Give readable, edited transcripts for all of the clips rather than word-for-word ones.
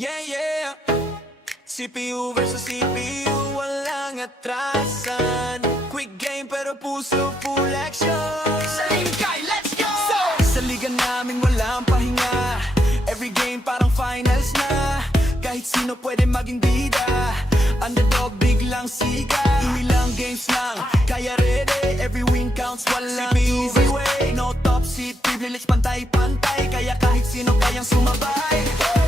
Yeah, yeah. CPU versus CPU, walang atrasan. Quick game pero puso full action. Sa Lingkay, let's go! Sa liga namin walang pahinga. Every game parang finals na. Kahit sino pwede maging bida. Underdog biglang siga. Ilang games lang, kaya ready. Every win counts, walang easy way. No top seat, privilege pantay-pantay. Kaya kahit sino kayang sumabay.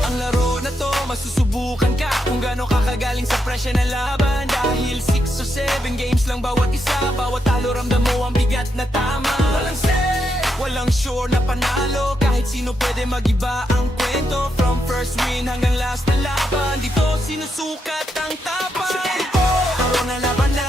Ang laro na to, masusubukan ka kung gaano kakagaling sa presya na laban. Dahil 6 or 7 games lang bawat isa. Bawat talo ramdam mo ang bigat na tama. Walang say, walang sure na panalo. Kahit sino pwede magiba ang kwento. From first win hanggang last na laban, dito sinusukat ang tapang. Laro na laban na,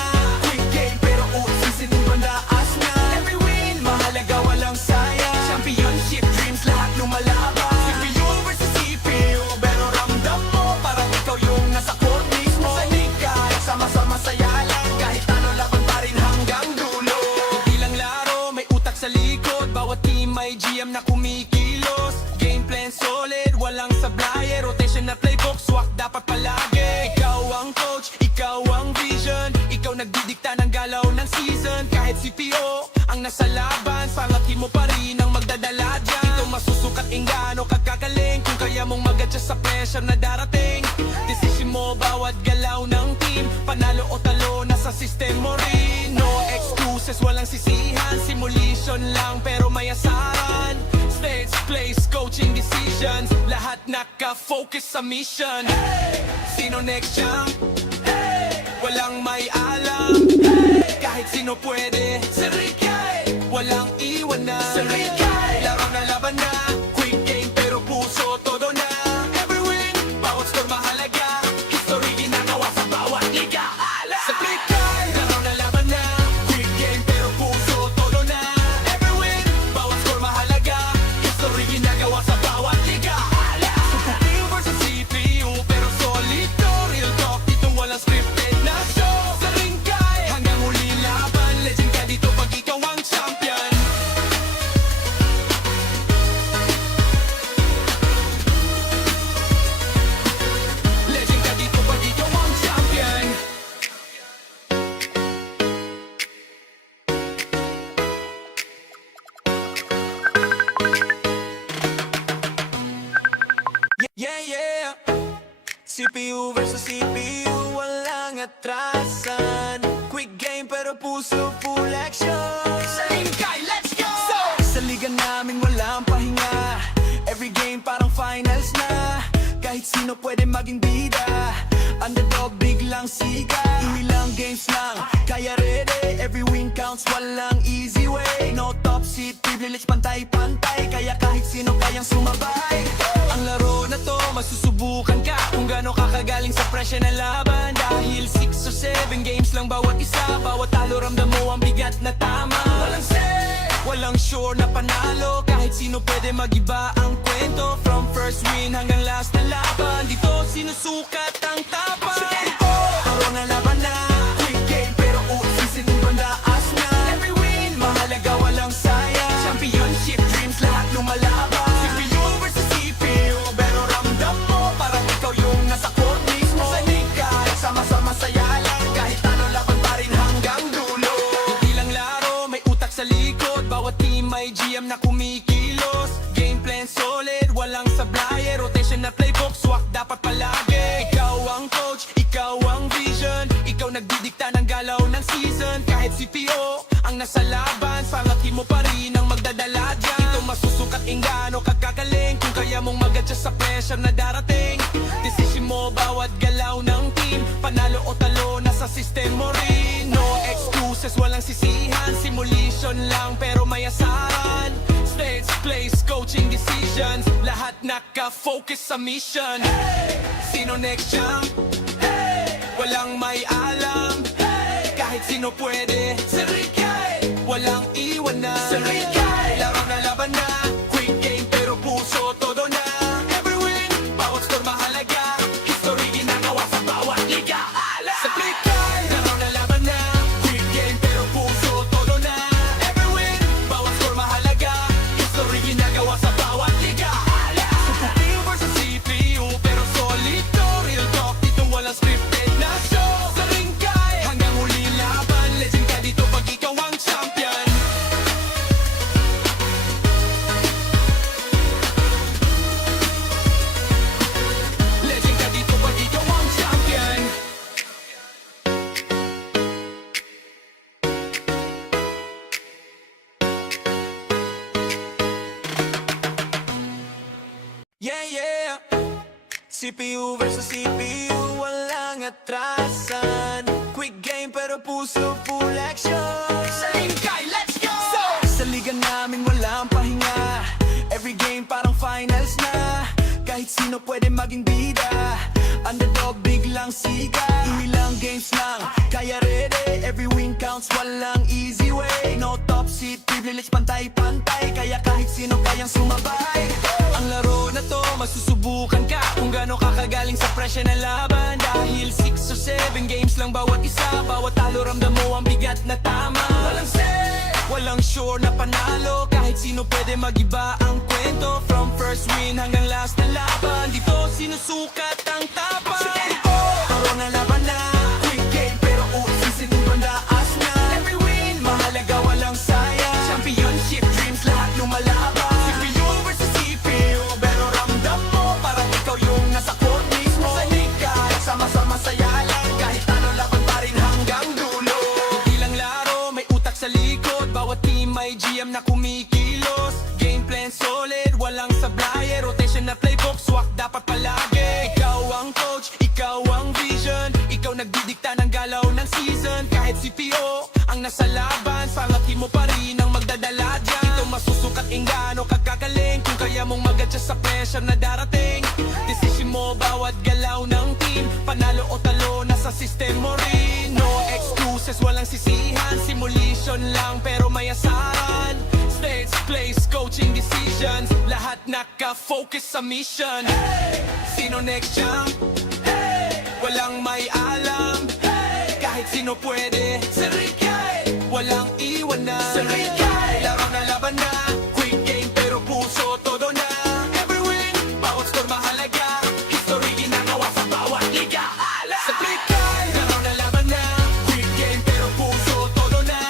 quick game pero usisin yung bandaas na. Every win, mahalaga walang sayang. Championship dreams, lahat lumalaban. CPU versus CPU, pero ramdam mo parang ikaw yung nasa court mismo. Sa Lingkay, sama-sama saya lang. Kahit ano laban pa rin hanggang dulo. Hindi lang laro, may utak sa likod. Bawat team may GM na kumikilos. Game plan solid, walang sablay. Rotation na playbook, swak dapat palagi. Ikaw ang coach, ikaw ang vision. Ikaw nagdidikta ng galaw ng season. Kahit CPO ang nasa laban, pangatin mo pa rin ang magdadala dyan. Ito masusukat ang gaano kagagaling. Kung kaya mong mag-adjust sa pressure na darating. Decision mo bawat galaw ng team. Panalo o talo, nasa system mo rin. No excuses, walang sisihan. Simulation lang pero may asaran. Stage, place, coaching decisions. Lahat naka-focus sa mission. Sino next champ? Walang may alam. Kahit sino pwede. Sa Lingkay, walang iwanan. Sa Lingkay, laro na laban na. Quick game pero puso todo na. Every win, bawat score mahalaga. History ginagawa sa bawat liga. Sa Lingkay, laro na laban na. Quick game pero puso todo na. Every win, bawat score mahalaga. History ginagawa sa bawat liga. CPU versus CPU pero solid to. Real talk, dito walang scripted na show. Sa Lingkay, hanggang huli laban. Legend ka dito pag ikaw ang champion. Legend ka dito pag ikaw ang champion. Yeah, yeah. CPU versus CPU, walang atrasan. Quick game pero puso full action. Sa Lingkay, let's go! Sa liga namin walang pahinga. Every game parang finals na. Kahit sino pwede maging bida. Underdog biglang siga. Ilang games lang, kaya ready. Every win counts, walang easy way. No top seat, privilege pantay-pantay. Kaya kahit sino kayang sumabay. Ang laro na to, masusubukan ka kung gaano kakagaling sa presya na laban. Dahil 6 or 7 games lang bawat isa. Bawat talo ramdam mo ang bigat na tama. Walang say, walang sure na panalo. Kahit sino pwede magiba ang kwento. From first win hanggang last na laban, dito sinusukat ang tapang. Laro na laban na, quick game pero usisin yung bandaas na. Every win, mahalaga walang sayang. Championship dreams, lahat lumalaban. CPU versus CPU, pero ramdam mo parang ikaw yung nasa court mismo. Sa Lingkay, sama-sama saya lang. Kahit ano laban pa rin hanggang dulo. Hindi lang laro, may utak sa likod. Bawat team may GM na kumikilos. Game plan solid, walang sablay. Rotation na playbook, swak dapat palagi. Ikaw ang coach, ikaw ang vision. Ikaw nagdidikta ng galaw ng season. Kahit CPO ang nasa laban, pangatin mo pa rin ang magdadala dyan. Ito masusukat ang gaano kagagaling. Kung kaya mong mag-adjust sa pressure na darating. Decision mo bawat galaw ng team. Panalo o talo, nasa system mo rin. No excuses, walang sisihan. Simulation lang pero may asaran. Stage, place, coaching decisions. Lahat naka-focus sa mission. Sino next champ? Walang may alam. Kahit sino pwede. Sa Lingkay, walang iwanan. Sa Lingkay, laro na laban na. Quick game pero puso todo na. Every win, bawat score mahalaga. History ginagawa sa bawat liga. Sa Lingkay, laro na laban na. Quick game pero puso todo na. Every win, bawat score mahalaga. History ginagawa sa bawat liga. CPU versus CPU pero solid. Yeah, yeah. CPU versus CPU, walang atrasan. Quick game pero puso full action. Sa Lingkay, let's go! Sa liga namin walang pahinga. Every game parang finals na. Kahit sino pwede maging bida. Underdog biglang siga. Ilang games lang, kaya ready. Every win counts, walang easy way. No top seat, privilege pantay-pantay. Kaya kahit sino kayang sumabay. Ang laro na to, masusubukan ka kung gaano kakagaling sa presya na laban. Dahil 6 or 7 games lang bawat isa. Bawat talo ramdam mo ang bigat na tama. Walang say, walang sure na panalo. Kahit sino pwede magiba ang kwento. From first win hanggang last na laban, dito sinusukat ang tapang. Taro na laban na, quick game pero usisin yung bandaas na. Every win, mahalaga walang sayang. Championship dreams, lahat lumalaban. CPU versus CPU, pero ramdam mo parang ikaw yung nasa court mismo. Sa Lingkay, sama-sama saya lang. Kahit ano laban pa rin hanggang dulo. Hindi lang laro, may utak sa likod. Bawat team may GM na kumikilos. Game plan solid, walang sablay. Rotation na playbook, swak dapat palagi. Ikaw ang coach, ikaw ang vision. Ikaw nagdidikta ng galaw ng season. Kahit CPO ang nasa laban, pangatin mo pa rin ang magdadala dyan. Ito masusukat ingano kagagaling. Kung kaya mong mag-adjust sa pressure na darating. Decision mo bawat galaw ng team. Panalo o talo, nasa system mo rin. No excuses, walang sisihan. Simulation lang pero may asahan. Stage, place, coaching decisions. Lahat naka-focus sa mission. Sino next champ? Walang may alam. Kahit sino pwede. Sa Lingkay, walang iwanan. Sa Lingkay, laro na laban na. Quick game pero puso todo na. Every win, bawat score mahalaga. History ginagawa sa bawat liga. Sa Lingkay, laro na laban na. Quick game pero puso todo na.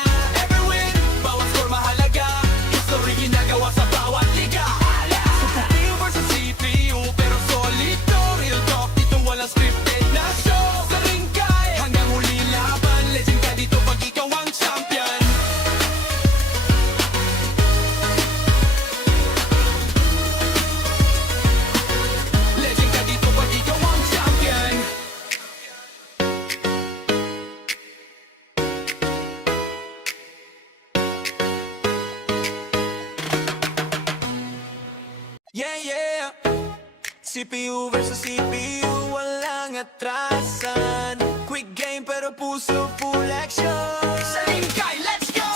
Every win, bawat score mahalaga. History ginagawa sa bawat liga. CPU versus CPU, pero solid to. Real talk, dito walang scripted na show. Sa Lingkay, hanggang huli laban. Legend ka dito pag ikaw ang champion. Legend ka dito pag ikaw ang champion. Yeah, yeah. CPU versus CPU, walang atrasan. Quick game pero puso full action. Sa Lingkay, let's go!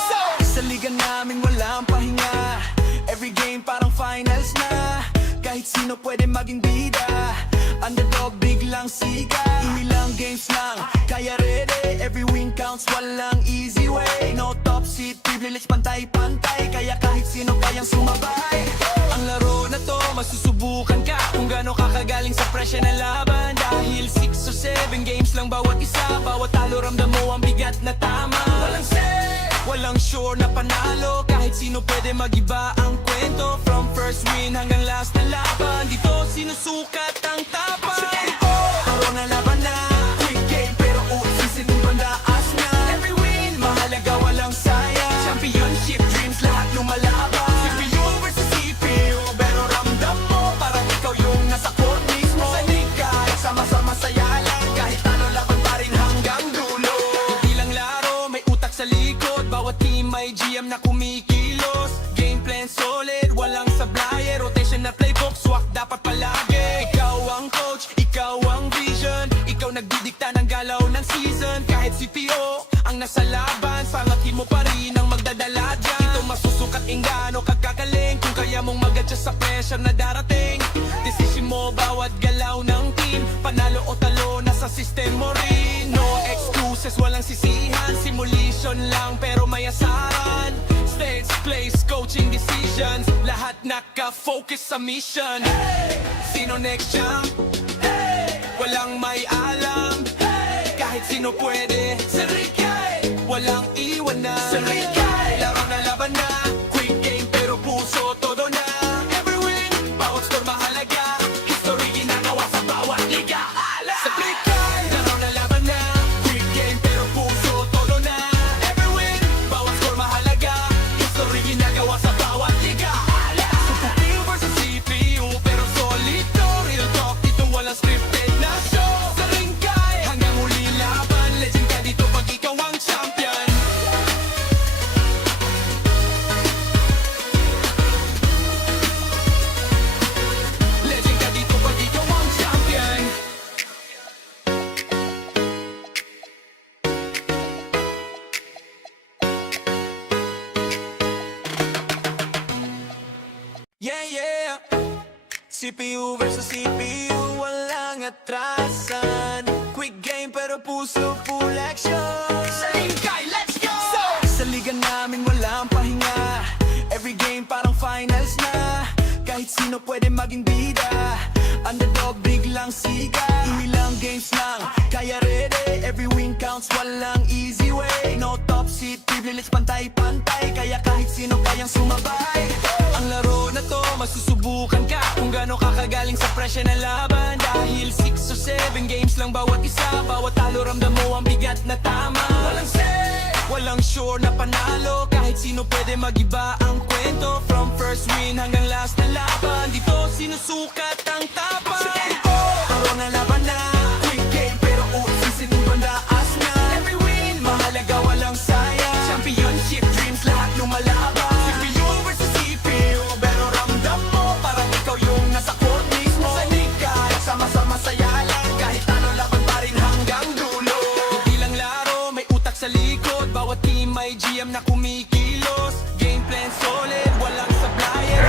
Sa liga namin walang pahinga. Every game parang finals na. Kahit sino pwede maging bida. Underdog biglang siga. Ilang games lang, kaya ready. Every win counts, walang easy way. No top seat, privilege pantay-pantay. Kaya kahit sino kayang sumabay. Ang laro na to, masusubukan ka kung gaano kakagaling sa presya na laban. Dahil 6 or 7 games lang bawat isa. Bawat talo ramdam mo ang bigat na tama. Walang say, walang sure na panalo. Kahit sino pwede magiba ang kwento. From first win hanggang last na laban, dito sinusukat ang tapang. Taro na laban na, quick game pero usisin yung bandaas na. Every win, mahalaga walang sayang. Championship dreams, lahat lumalaban. CPU versus CPU, pero ramdam mo parang ikaw yung nasa court mismo. Sa Lingkay, sama-sama saya lang. Kahit ano laban pa rin hanggang dulo. Hindi lang laro, may utak sa likod. Bawat team may GM na kumikilos. Game plan solid, walang sablay. Rotation na playbook, swak dapat palagi. Ikaw ang coach, ikaw ang vision. Ikaw nagdidikta ng galaw ng season. Kahit CPO ang nasa laban, pangatin mo pa rin ang magdadala dyan. Ito masusukat ingano kagagaling. Kung kaya mong mag-adjust sa pressure na darating. Decision mo bawat galaw ng team. Panalo o talo, nasa system mo rin. No excuses, walang sisihan. Simulation lang pero may asahan. Stage, place, coaching decisions. Lahat naka-focus sa mission. Sino next champ? Walang may alam. Kahit sino pwede. Sa Lingkay, walang iwanan. Sa Lingkay, laro na laban na. Quick game pero puso todo na. Every win, bawat score mahalaga. History ginagawa sa bawat liga. Sa Lingkay, laro na laban na. Quick game pero puso todo na. Every win, bawat score mahalaga. History ginagawa sa bawat liga. CPU versus CPU, pero solid yeah. CPU versus CPU, walang atrasan. Quick game pero puso full action. Sa hingkay, let's go! Sa liga namin walang pahinga. Every game parang finals na. Kahit sino pwede maging bida. Underdog biglang siga. Ilang games lang, kaya ready. Every win counts, walang easy way. No top seat, privilege pantay-pantay. Kaya kahit sino kayang sumabay. Ang laro na to, masusubukan ka kung gaano kakagaling sa presya ng laban. Dahil 6 or 7 games lang bawat isa. Bawat talo ramdam mo ang bigat na tama. Walang say, walang sure na panalo. Kahit sino pwede magiba ang kwento. From first win hanggang last na laban, dito sinusukat ang tapang. Aro na laban na, quick game pero usisin yung bandaas na. Every win, mahalaga walang sayang. Championship dreams lahat lumalaban. CPU versus CPU, pero ramdam mo parang ikaw yung nasa court mismo. Sa liga, sama-sama saya lang. Kahit ano laban pa rin hanggang dulo. Hindi lang laro, may utak sa likod. Bawat team may GM na kumikilos. Game plan solid, walang supplier.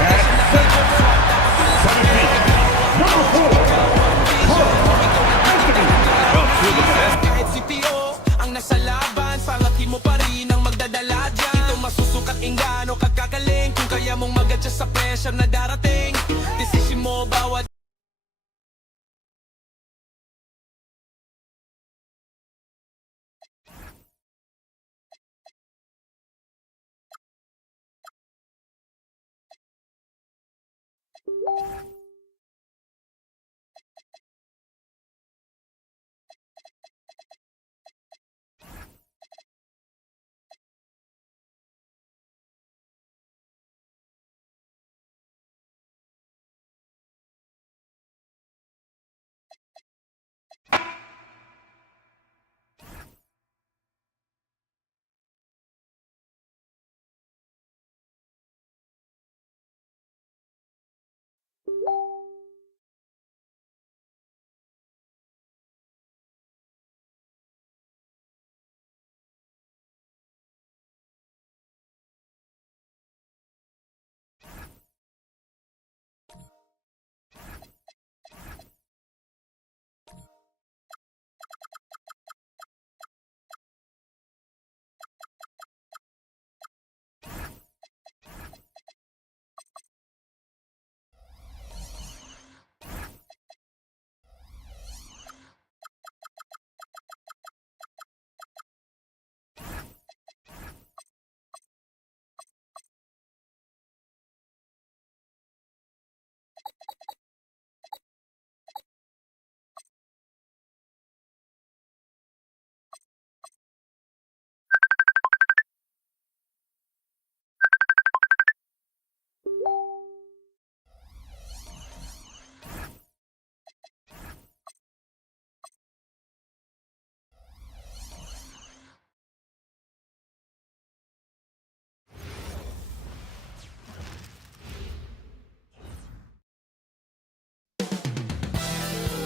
Kahit CPO ang nasa laban, pangatin mo pa rin ang magdadala dyan. Ito masusukat ingano kagkagaling. Kung kaya mong mag-adjust sa pressure na darating. Decision mo bawat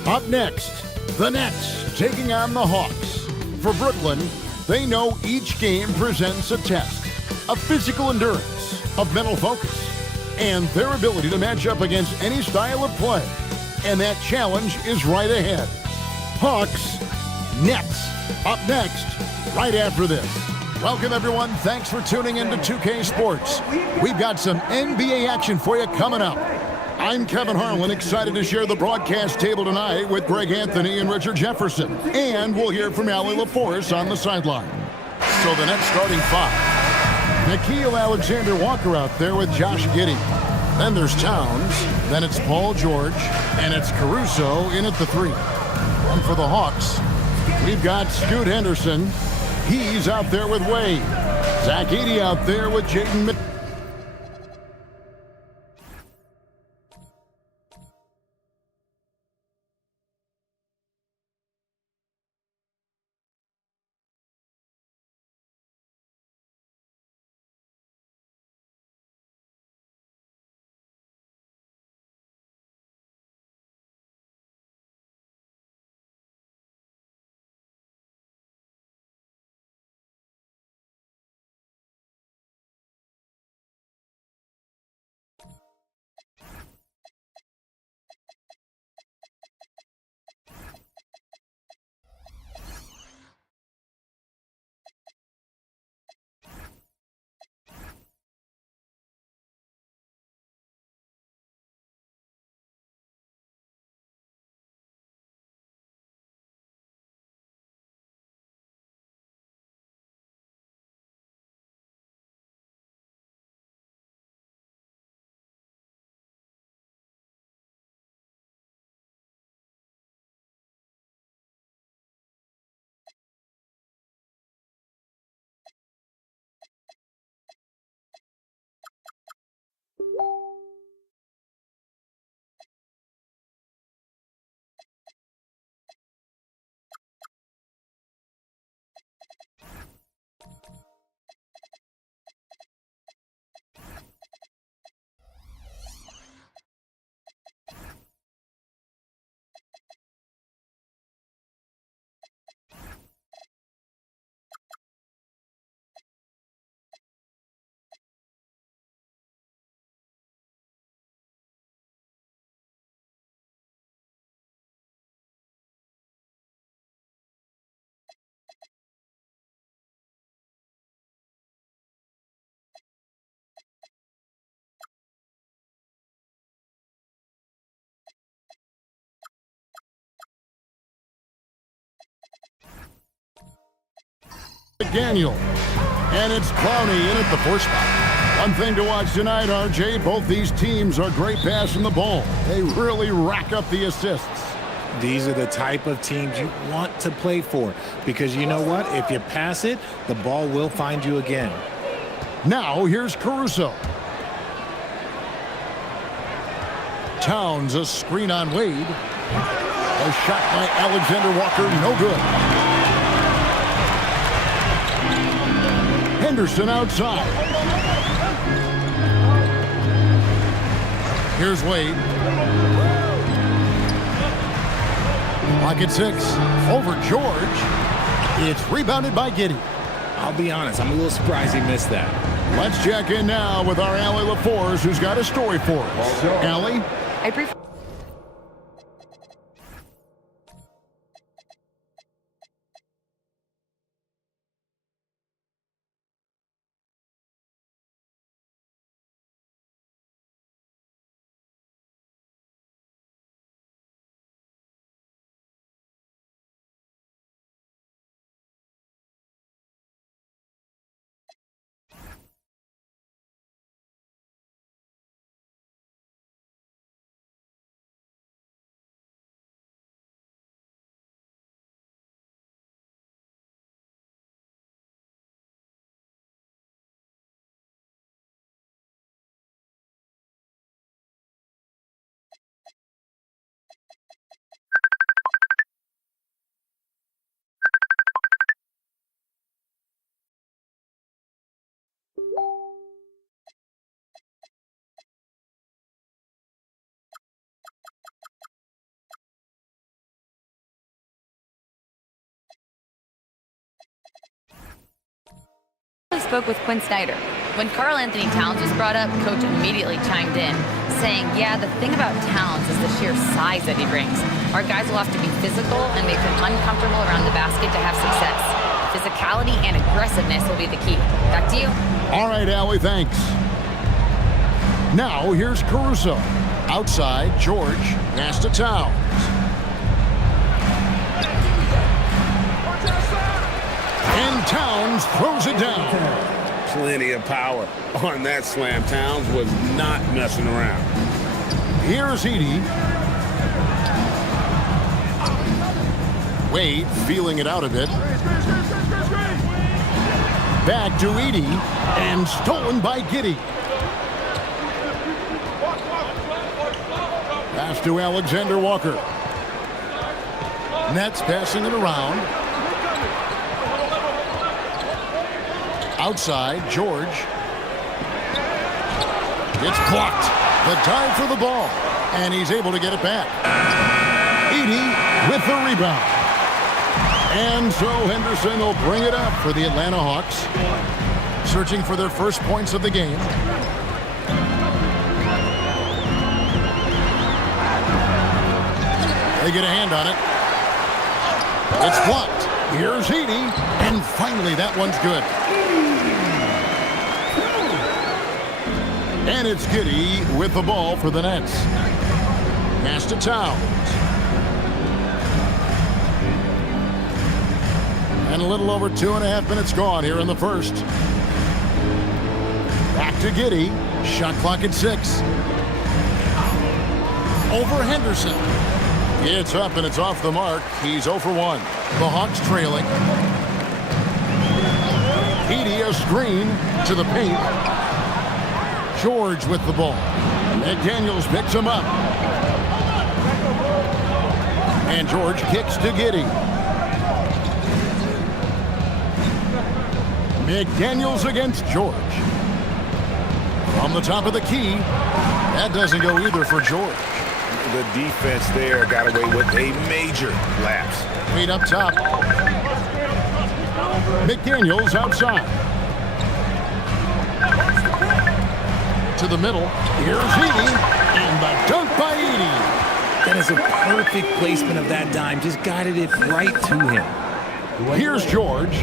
Up next, the Nets taking on the Hawks. For Brooklyn, they know each game presents a test of physical endurance, of mental focus, and their ability to match up against any style of play. And that challenge is right ahead. Hawks, Nets, up next, right after this. Welcome, everyone. Thanks for tuning in to 2K Sports. We've got some NBA action for you coming up. I'm Kevin Harlan, excited to share the broadcast table tonight with Greg Anthony and Richard Jefferson. And we'll hear from Allie LaForce on the sideline. So the Nets starting five. Nickeil Alexander-Walker out there with Josh Giddey. Then there's Towns. Then it's Paul George. And it's Caruso in at the three. And for the Hawks, we've got Scoot Henderson. He's out there with Wade. Zach Edey out there with Jaden McDaniel. And it's Clowney in at the 4 spot. One thing to watch tonight, RJ, both these teams are great passing the ball. They really rack up the assists. These are the type of teams you want to play for, because you know what? If you pass it, the ball will find you again. Now here's Caruso. Towns, a screen on Wade. A shot by Alexander Walker, no good. Henderson outside. Here's Wade. Clock at 6. Over George. It's rebounded by Giddey. I'll be honest, I'm a little surprised he missed that. Let's check in now with our Allie LaForce, who's got a story for us. Allie? I prefer. Spoke with Quinn Snyder. When Karl Anthony Towns was brought up, coach immediately chimed in, saying, yeah, the thing about Towns is the sheer size that he brings. Our guys will have to be physical and make them uncomfortable around the basket to have success. Physicality and aggressiveness will be the key. Back to you. All right, Allie, thanks. Now, here's Caruso. Outside, George. Pass to Towns. And Towns throws it down. Plenty of power on that slam. Towns was not messing around. Here's Edey. Wade feeling it out a bit. Back to Edey. And stolen by Giddey. Pass to Alexander Walker. Nets passing it around. Outside, George. It's blocked. The dive for the ball. And he's able to get it back. Edey with the rebound. And so Henderson will bring it up for the Atlanta Hawks. Searching for their first points of the game. They get a hand on it. It's blocked. Here's Edey. And finally, that one's good. And it's Giddey with the ball for the Nets. Pass to Towns. And a little over 2.5 minutes gone here in the first. Back to Giddey. Shot clock at 6. Over Henderson. It's up and it's off the mark. He's 0 for 1. The Hawks trailing. Edey a screen to the paint. George with the ball. McDaniels picks him up. And George kicks to Giddey. McDaniels against George. From the top of the key. That doesn't go either for George. The defense there got away with a major lapse. Wade up top. McDaniels outside. To the middle. Here's Edey. And the dunk by Edey. That is a perfect placement of that dime. Just guided it right to him. Here's George.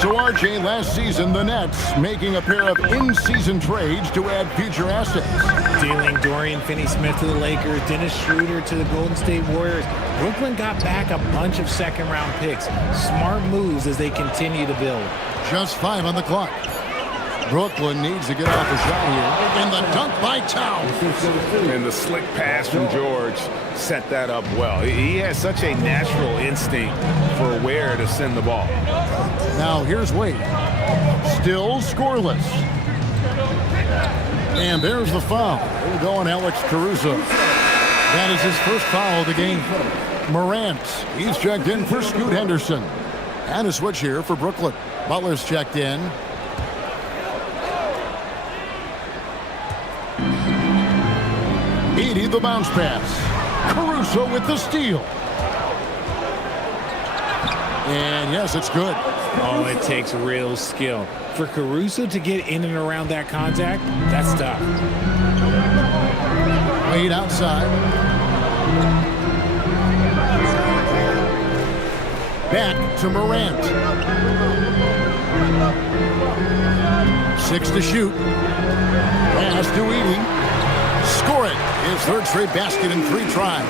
So, RJ, last season, the Nets making a pair of in-season trades to add future assets. Dealing Dorian Finney-Smith to the Lakers, Dennis Schroeder to the Golden State Warriors. Brooklyn got back a bunch of second-round picks. Smart moves as they continue to build. Just 5 on the clock. Brooklyn needs to get off a shot here. And the dunk by Towns. And the slick pass from George set that up well. He has such a natural instinct for where to send the ball. Now here's Wade. Still scoreless. And there's the foul. It'll go on Alex Caruso. That is his first foul of the game. Morant, he's checked in for Scoot Henderson. And a switch here for Brooklyn. Butler's checked in. Edie the bounce pass. Caruso with the steal. And yes, it's good. Oh, it takes real skill. For Caruso to get in and around that contact, that's tough. Wade outside. Back to Morant. 6 to shoot. Pass to Edie. Score it. His third straight basket in 3 tries.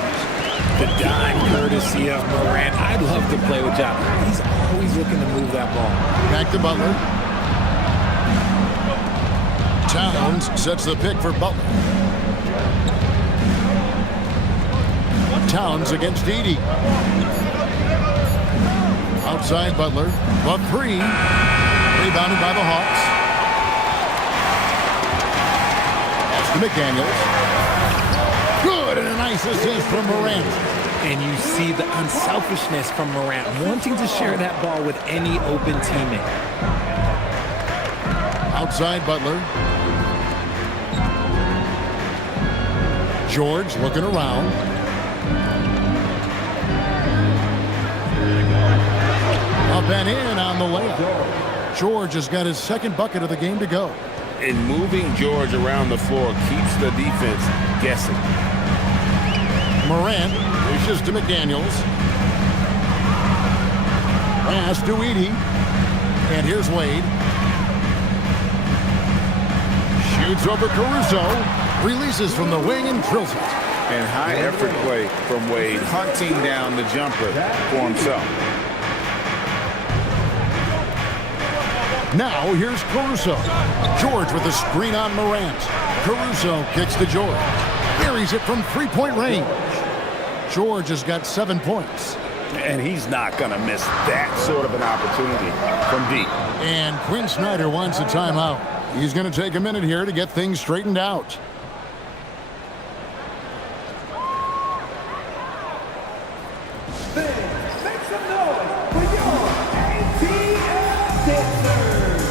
The dime courtesy of Morant. I'd love to play with John. He's always looking to move that ball. Back to Butler. Towns sets the pick for Butler. Towns against Edie. Outside Butler. The 3. Rebounded by the Hawks. That's to McDaniels. Good, and a nice assist from Morant. And you see the unselfishness from Morant, wanting to share that ball with any open teammate. Outside Butler. George looking around. Up and in on the layup. George has got his second bucket of the game to go. And moving George around the floor keeps the defense guessing. Morant dishes to McDaniels. Pass to Edie. And here's Wade. Shoots over Caruso. Releases from the wing and drills it. And high effort play from Wade, hunting down the jumper for himself. Now here's Caruso. George with a screen on Morant. Caruso kicks to George. Buries it from 3-point range. George has got 7 points. And he's not going to miss that sort of an opportunity from deep. And Quinn Snyder wants a timeout. He's going to take a minute here to get things straightened out. Make some noise for your ATL dancers.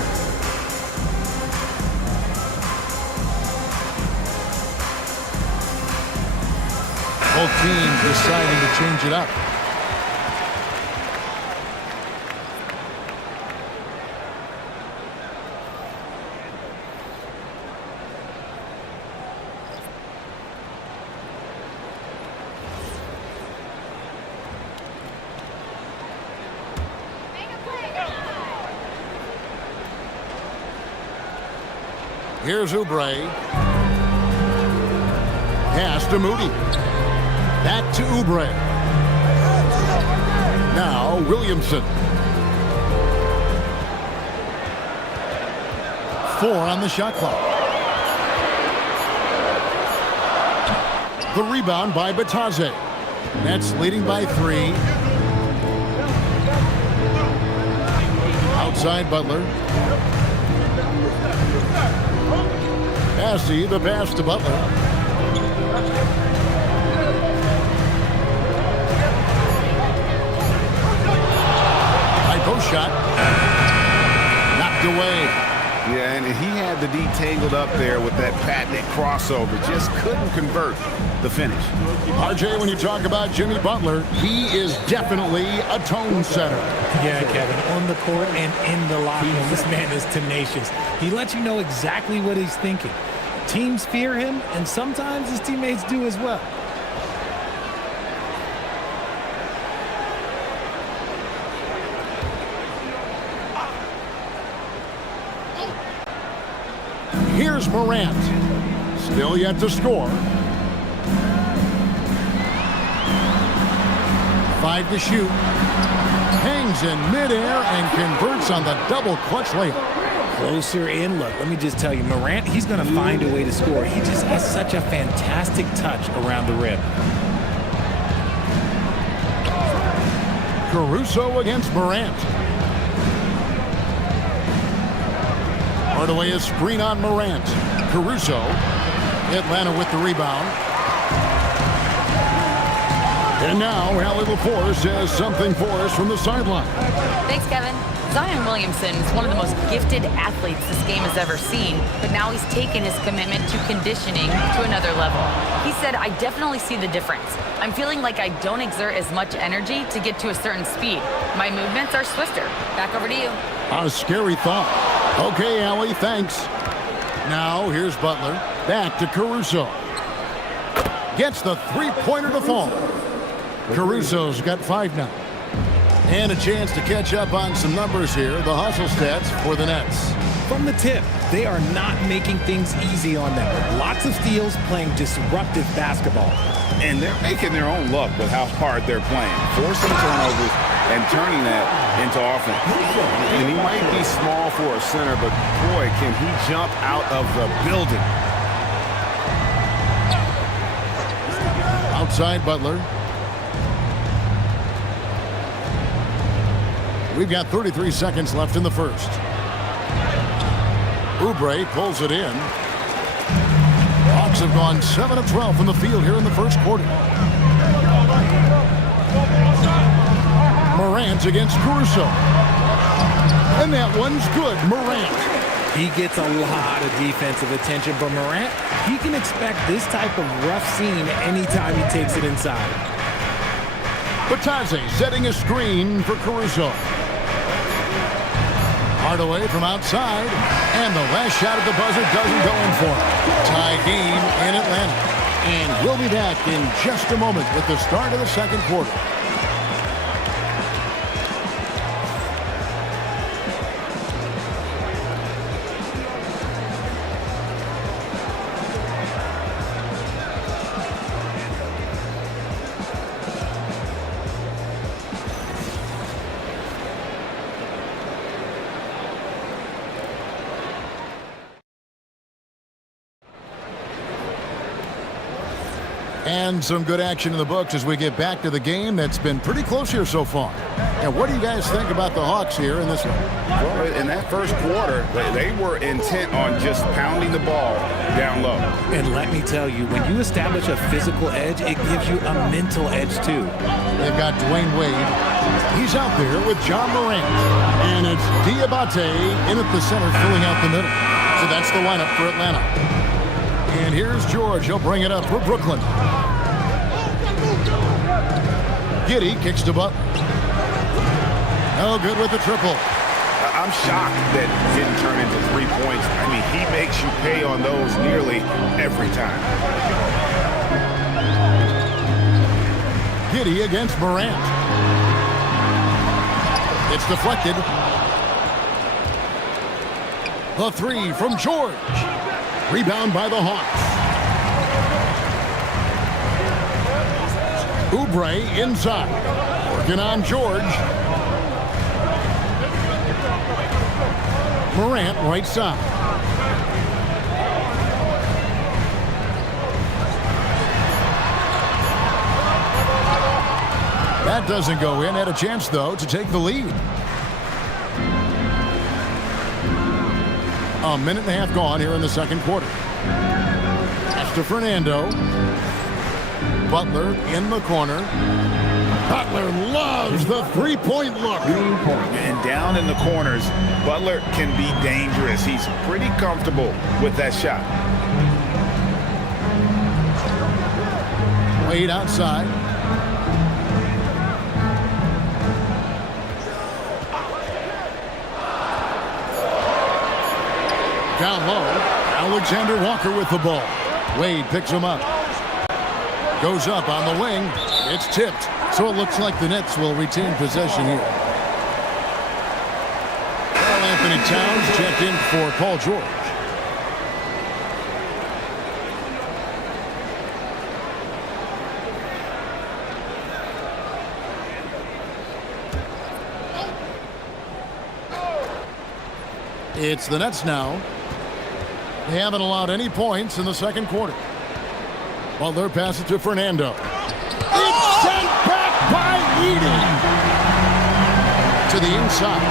Both teams deciding to change it up. Here's Oubre. Pass to Moody. Back to Oubre. Now Williamson. 4 on the shot clock. The rebound by Bataze. Nets leading by 3. Outside Butler. Passy, the pass to Butler. High post shot. Knocked away. Yeah, and he had the D tangled up there with that patented crossover. Just couldn't convert the finish. RJ, when you talk about Jimmy Butler, he is definitely a tone setter. Yeah, Kevin, on the court and in the locker room, this man is tenacious. He lets you know exactly what he's thinking. Teams fear him, and sometimes his teammates do as well. Here's Morant. Still yet to score. 5 to shoot. Hangs in midair and converts on the double clutch layup. Closer in. Look, let me just tell you, Morant, he's going to find a way to score. He just has such a fantastic touch around the rim. Caruso against Morant. Hardaway a screen on Morant. Caruso. Atlanta with the rebound. And now, Allie LaForce has something for us from the sideline. Thanks, Kevin. Zion Williamson is one of the most gifted athletes this game has ever seen, but now he's taken his commitment to conditioning to another level. He said, I definitely see the difference. I'm feeling like I don't exert as much energy to get to a certain speed. My movements are swifter. Back over to you. A scary thought. Okay, Allie, thanks. Now, here's Butler. Back to Caruso. Gets the three-pointer to fall. Caruso's got 5 now. And a chance to catch up on some numbers here. The hustle stats for the Nets. From the tip, they are not making things easy on them. Lots of steals, playing disruptive basketball. And they're making their own luck with how hard they're playing, forcing turnovers and turning that into offense. And he might be small for a center, but boy, can he jump out of the building. Outside Butler. We've got 33 seconds left in the first. Oubre pulls it in. Hawks have gone 7 of 12 from the field here in the first quarter. Morant against Caruso. And that one's good. Morant. He gets a lot of defensive attention, but Morant, he can expect this type of rough scene anytime he takes it inside. Batadze setting a screen for Caruso. Hardaway from outside, and the last shot at the buzzer doesn't go in for him. Tie game in Atlanta. And we'll be back in just a moment with the start of the second quarter. And some good action in the books as we get back to the game that's been pretty close here so far. And what do you guys think about the Hawks here in this one? Well, in that first quarter, they were intent on just pounding the ball down low. And let me tell you, when you establish a physical edge, it gives you a mental edge too. They've got Dwayne Wade. He's out there with John Morant. And it's Diabate in at the center filling out the middle. So that's the lineup for Atlanta. And here's George. He'll bring it up for Brooklyn. Giddey kicks to Butler. No good with the triple. I'm shocked that it didn't turn into 3 points. I mean, he makes you pay on those nearly every time. Giddey against Morant. It's deflected. The three from George. Rebound by the Hawks. Oubre inside. Working on George. Morant right side. That doesn't go in. Had a chance, though, to take the lead. A minute and a half gone here in the second quarter. Pass to Fernando. Butler in the corner. Butler loves the three-point look. And down in the corners, Butler can be dangerous. He's pretty comfortable with that shot. Wade outside. Down low, Alexander Walker with the ball. Wade picks him up. Goes up on the wing. It's tipped. So it looks like the Nets will retain possession here. Karl Anthony Towns checked in for Paul George. It's the Nets now. They haven't allowed any points in the second quarter. Butler passes to Fernando. It's sent back by Edey. To the inside.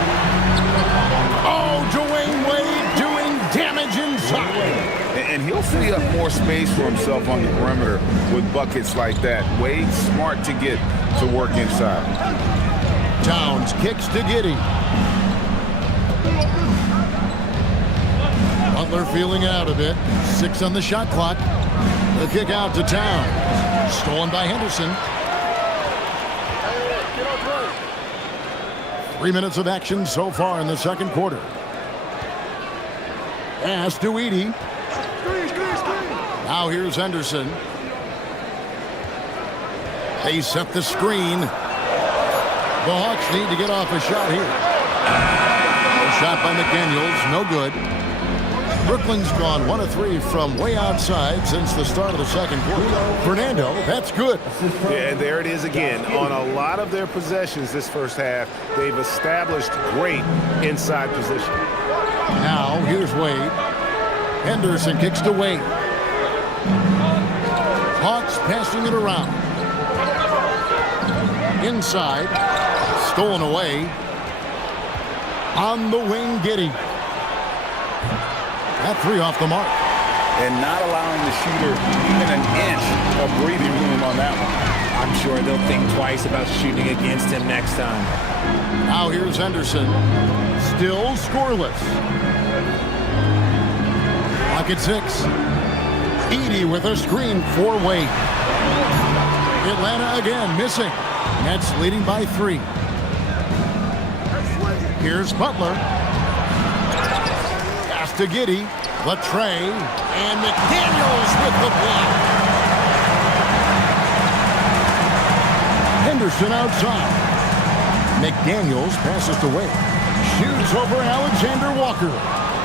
Oh, Dwayne Wade doing damage inside. And he'll free up more space for himself on the perimeter with buckets like that. Wade's smart to get to work inside. Towns kicks to Giddey. Butler feeling it out a bit. 6 on the shot clock. The kick out to Towns. Stolen by Henderson. 3 minutes of action so far in the second quarter. Pass to Edey. Now here's Henderson. They set the screen. The Hawks need to get off a shot here. A shot by McDaniels, no good. Brooklyn's gone 1 of 3 from way outside since the start of the second quarter. Fernando, that's good. Yeah, and there it is again. On a lot of their possessions this first half, they've established great inside position. Now here's Wade. Henderson kicks to Wade. Hawks passing it around. Inside. Stolen away. On the wing, Giddey. That 3 off the mark. And not allowing the shooter even an inch of breathing room on that one. I'm sure they'll think twice about shooting against him next time. Now here's Henderson. Still scoreless. Clock at 6. Edey with a screen for Wade. Atlanta again missing. Nets leading by 3. Here's Butler. Pass to Giddey. Latre. And McDaniels with the block. Henderson outside. McDaniels passes to Wade. Shoots over Alexander Walker.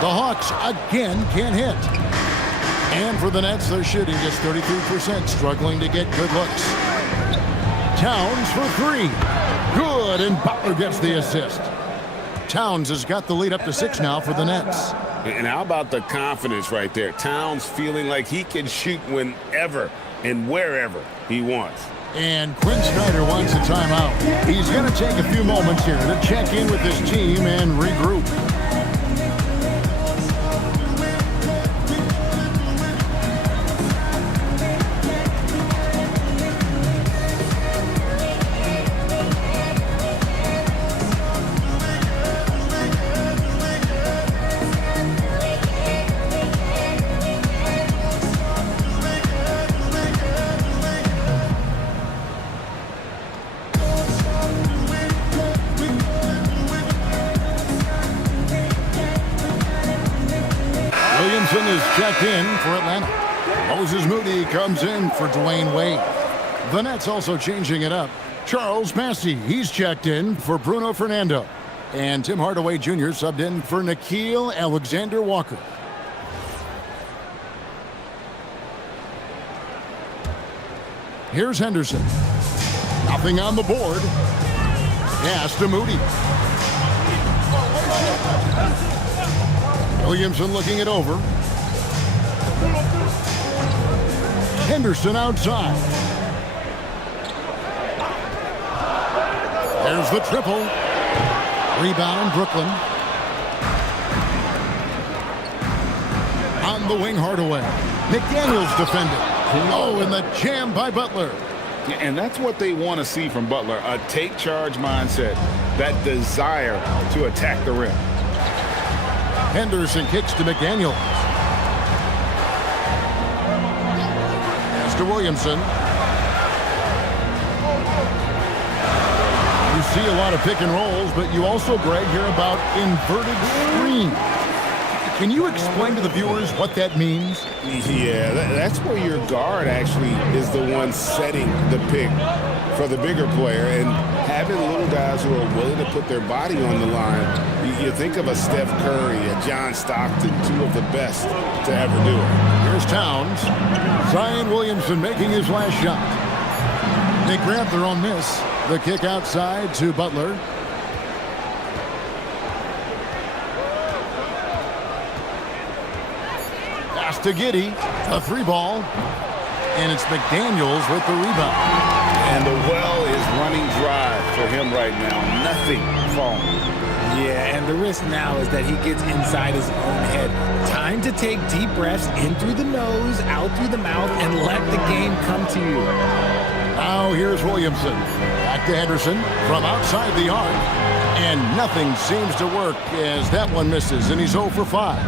The Hawks again can't hit. And for the Nets, their shooting is 33%, struggling to get good looks. Towns for 3. Good, and Butler gets the assist. Towns has got the lead up to 6 now for the Nets. And how about the confidence right there? Towns feeling like he can shoot whenever and wherever he wants. And Quinn Snyder wants a timeout. He's going to take a few moments here to check in with his team and regroup. Williamson is checked in for Atlanta. Moses Moody comes in for Dwayne Wade. The Nets also changing it up. Charles Massey, he's checked in for Bruno Fernando. And Tim Hardaway Jr. subbed in for Nickeil Alexander-Walker. Here's Henderson. Nothing on the board. Pass to Moody. Williamson looking it over. Henderson outside. There's the triple. Rebound, Brooklyn. On the wing, Hardaway. McDaniels defended. Oh, and the jam by Butler. And that's what they want to see from Butler, a take-charge mindset, that desire to attack the rim. Henderson kicks to McDaniels. Pass to Williamson. You see a lot of pick and rolls, but you also, Greg, hear about inverted screen. Can you explain to the viewers what that means? Yeah, that's where your guard actually is the one setting the pick for the bigger player, and having little guys who are willing to put their body on the line. You think of a Steph Curry, a John Stockton, 2 of the best to ever do it. Here's Towns. Zion Williamson making his last shot. They grab their own miss. The kick outside to Butler. to Giddey. A 3-ball. And it's McDaniels with the rebound. And the well is running dry for him right now. Nothing falling. Yeah, and the risk now is that he gets inside his own head. Time to take deep breaths in through the nose, out through the mouth, and let the game come to you. Now here's Williamson. Back to Henderson from outside the arc. And nothing seems to work as that one misses, and he's 0 for 5.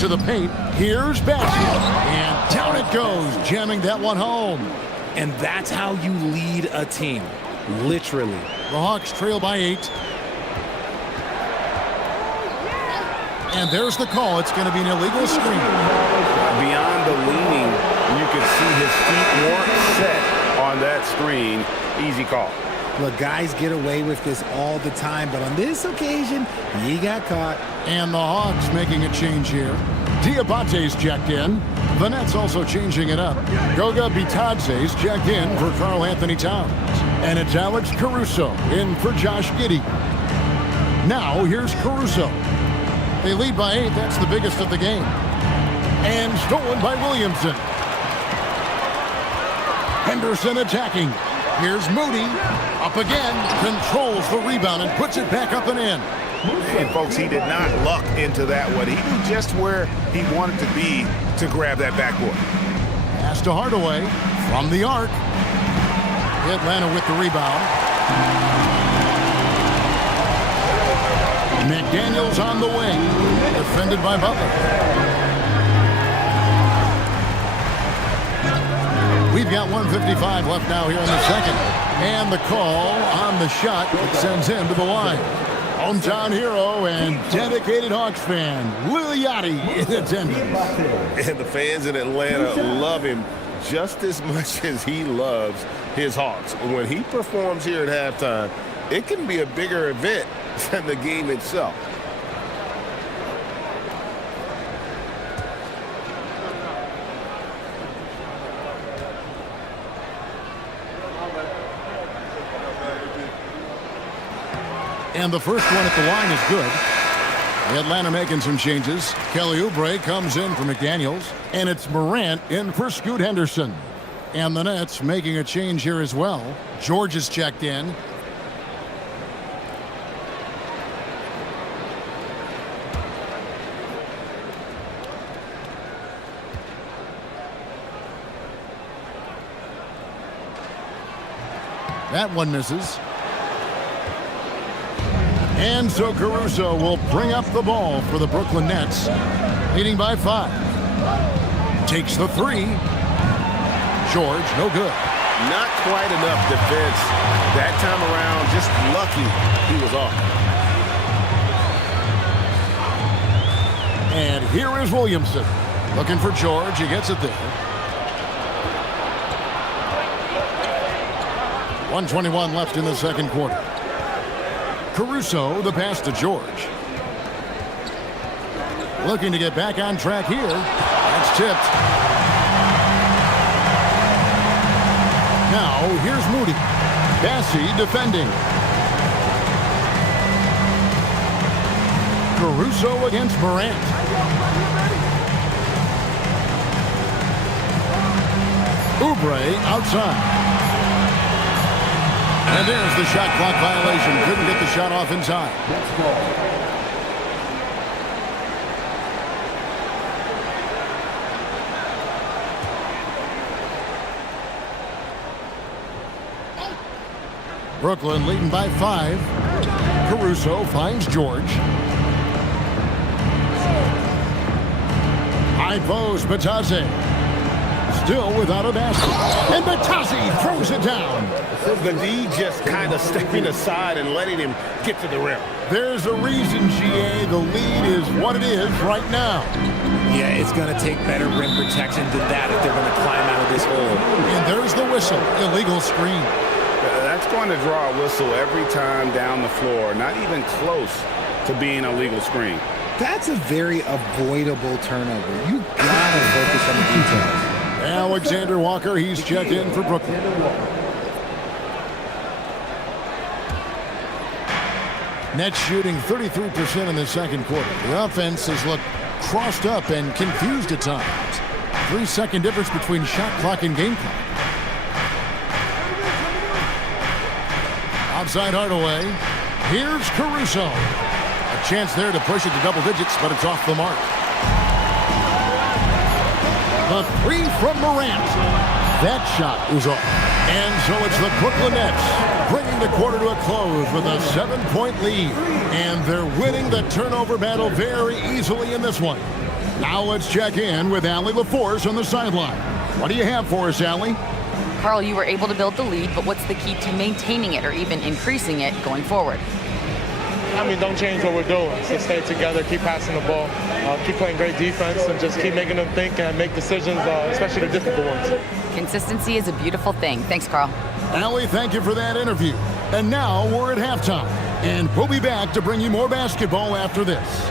To the paint, here's Basket. And down it goes, jamming that one home. And that's how you lead a team, literally. The Hawks trail by 8. And there's the call. It's going to be an illegal screen. Beyond the leaning, you can see his feet weren't set on that screen. Easy call. Look, guys get away with this all the time, but on this occasion, he got caught. And the Hawks making a change here. Diabate's checked in. The Nets also changing it up. Goga Bitadze's checked in for Karl Anthony Towns. And it's Alex Caruso in for Josh Giddey. Now here's Caruso. They lead by 8. That's the biggest of the game. And stolen by Williamson. Henderson attacking. Here's Moody. Up again. Controls the rebound and puts it back up and in. And folks, he did not luck into that one. He knew just where he wanted to be to grab that backboard. Pass to Hardaway from the arc. Atlanta with the rebound. McDaniels on the wing. Defended by Butler. We've got 1:55 left now here in the second. And the call on the shot that sends him to the line. Hometown hero and dedicated Hawks fan, Lil Yachty in attendance. And the fans in Atlanta love him just as much as he loves his Hawks. When he performs here at halftime, it can be a bigger event than the game itself. And the first one at the line is good. Atlanta making some changes. Kelly Oubre comes in for McDaniels. And it's Morant in for Scoot Henderson. And the Nets making a change here as well. George is checked in. That one misses. And so Caruso will bring up the ball for the Brooklyn Nets, leading by 5. Takes the 3. George, no good. Not quite enough defense that time around. Just lucky he was off. And here is Williamson. Looking for George. He gets it there. 1:21 left in the second quarter. Caruso, the pass to George. Looking to get back on track here. That's tipped. Now, here's Moody. Bassie defending. Caruso against Morant. Oubre outside. And there's the shot clock violation. Couldn't get the shot off in time. Brooklyn leading by 5. Caruso finds George. High post, Bitadze. Still without a basket. And Bitadze throws it down. The D just kind of stepping aside and letting him get to the rim. There's a reason, GA. The lead is what it is right now. Yeah, it's going to take better rim protection than that if they're going to climb out of this hole. And there's the whistle. Illegal screen. That's going to draw a whistle every time down the floor. Not even close to being a legal screen. That's a very avoidable turnover. You got to focus on the details. Alexander Walker, he's checked in for Brooklyn. Nets shooting 33% in the second quarter. The offense has looked crossed up and confused at times. 3-second difference between shot clock and game clock. Outside Hardaway. Here's Caruso. A chance there to push it to double digits, but it's off the mark. The three from Morant. That shot is off. And so it's the Brooklyn Nets bringing the quarter to a close with a 7-point lead. And they're winning the turnover battle very easily in this one. Now let's check in with Allie LaForce on the sideline. What do you have for us, Allie? Carl, you were able to build the lead, but what's the key to maintaining it or even increasing it going forward? I mean, don't change what we're doing. So stay together, keep passing the ball, keep playing great defense, and just keep making them think and make decisions, especially the difficult ones. Consistency is a beautiful thing. Thanks, Carl. Allie, thank you for that interview. And now we're at halftime. And we'll be back to bring you more basketball after this.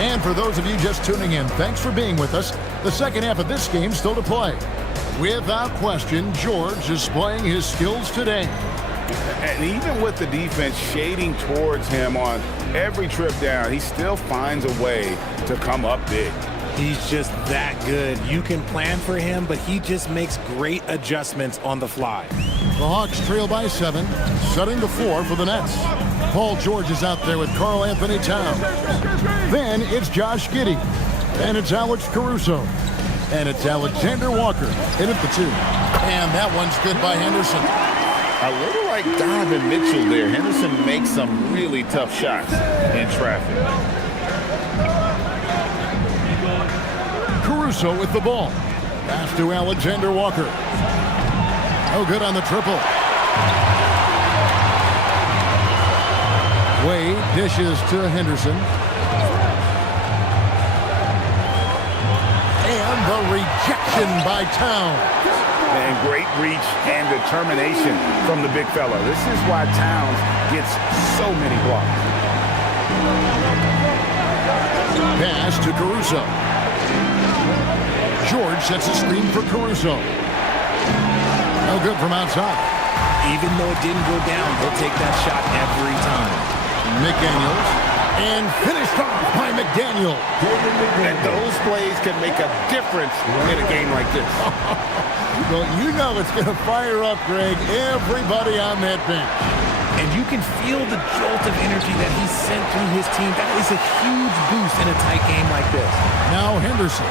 And for those of you just tuning in, thanks for being with us. The second half of this game still to play. Without question, George is displaying his skills today. And even with the defense shading towards him on every trip down, he still finds a way to come up big. He's just that good. You can plan for him, but he just makes great adjustments on the fly. The Hawks trail by 7, setting the floor for the Nets. Paul George is out there with Karl Anthony Towns. Then it's Josh Giddey. And it's Alex Caruso. And it's Alexander Walker in at the 2. And that one's good by Henderson. A little like Donovan Mitchell there. Henderson makes some really tough shots in traffic. Caruso with the ball. Pass to Alexander Walker. No good on the triple. Wade dishes to Henderson. And the rejection by Towns. And great reach and determination from the big fella. This is why Towns gets so many blocks. Pass to Caruso. George sets a screen for Caruso. No good from outside. Even though it didn't go down, he'll take that shot every time. McDaniels. And finished off by McDaniel. And those plays can make a difference in a game like this. Well, you know it's going to fire up, Greg, everybody on that bench. And you can feel the jolt of energy that he sent through his team. That is a huge boost in a tight game like this. Now Henderson,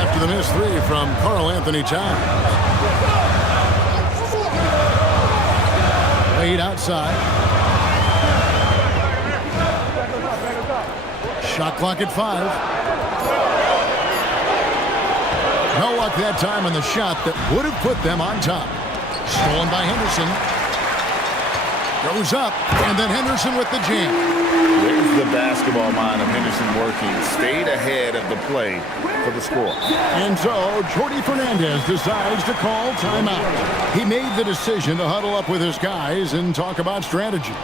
after the missed 3 from Karl Anthony Towns. Wade outside. Shot clock at 5. No luck that time on the shot that would have put them on top. Stolen by Henderson. Goes up, and then Henderson with the jam. There's the basketball mind of Henderson working. Stayed ahead of the play for the score. And so, Jordi Fernandez decides to call timeout. He made the decision to huddle up with his guys and talk about strategy.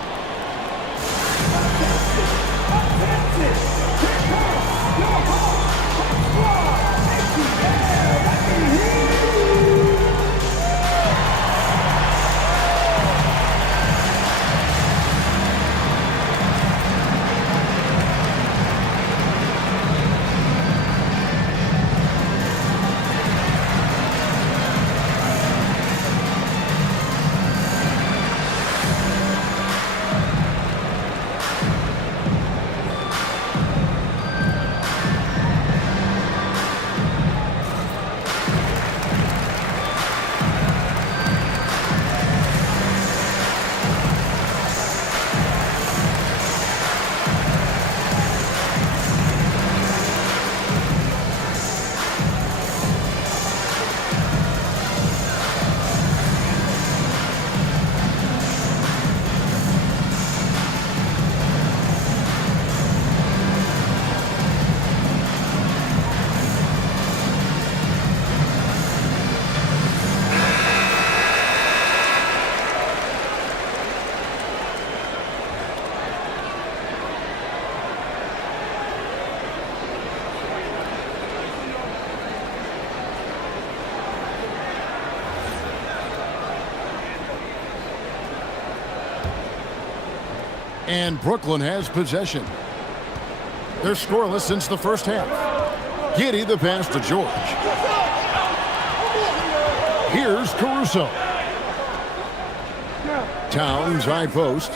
And Brooklyn has possession. They're scoreless since the first half. Giddey the pass to George. Here's Caruso. Towns high post.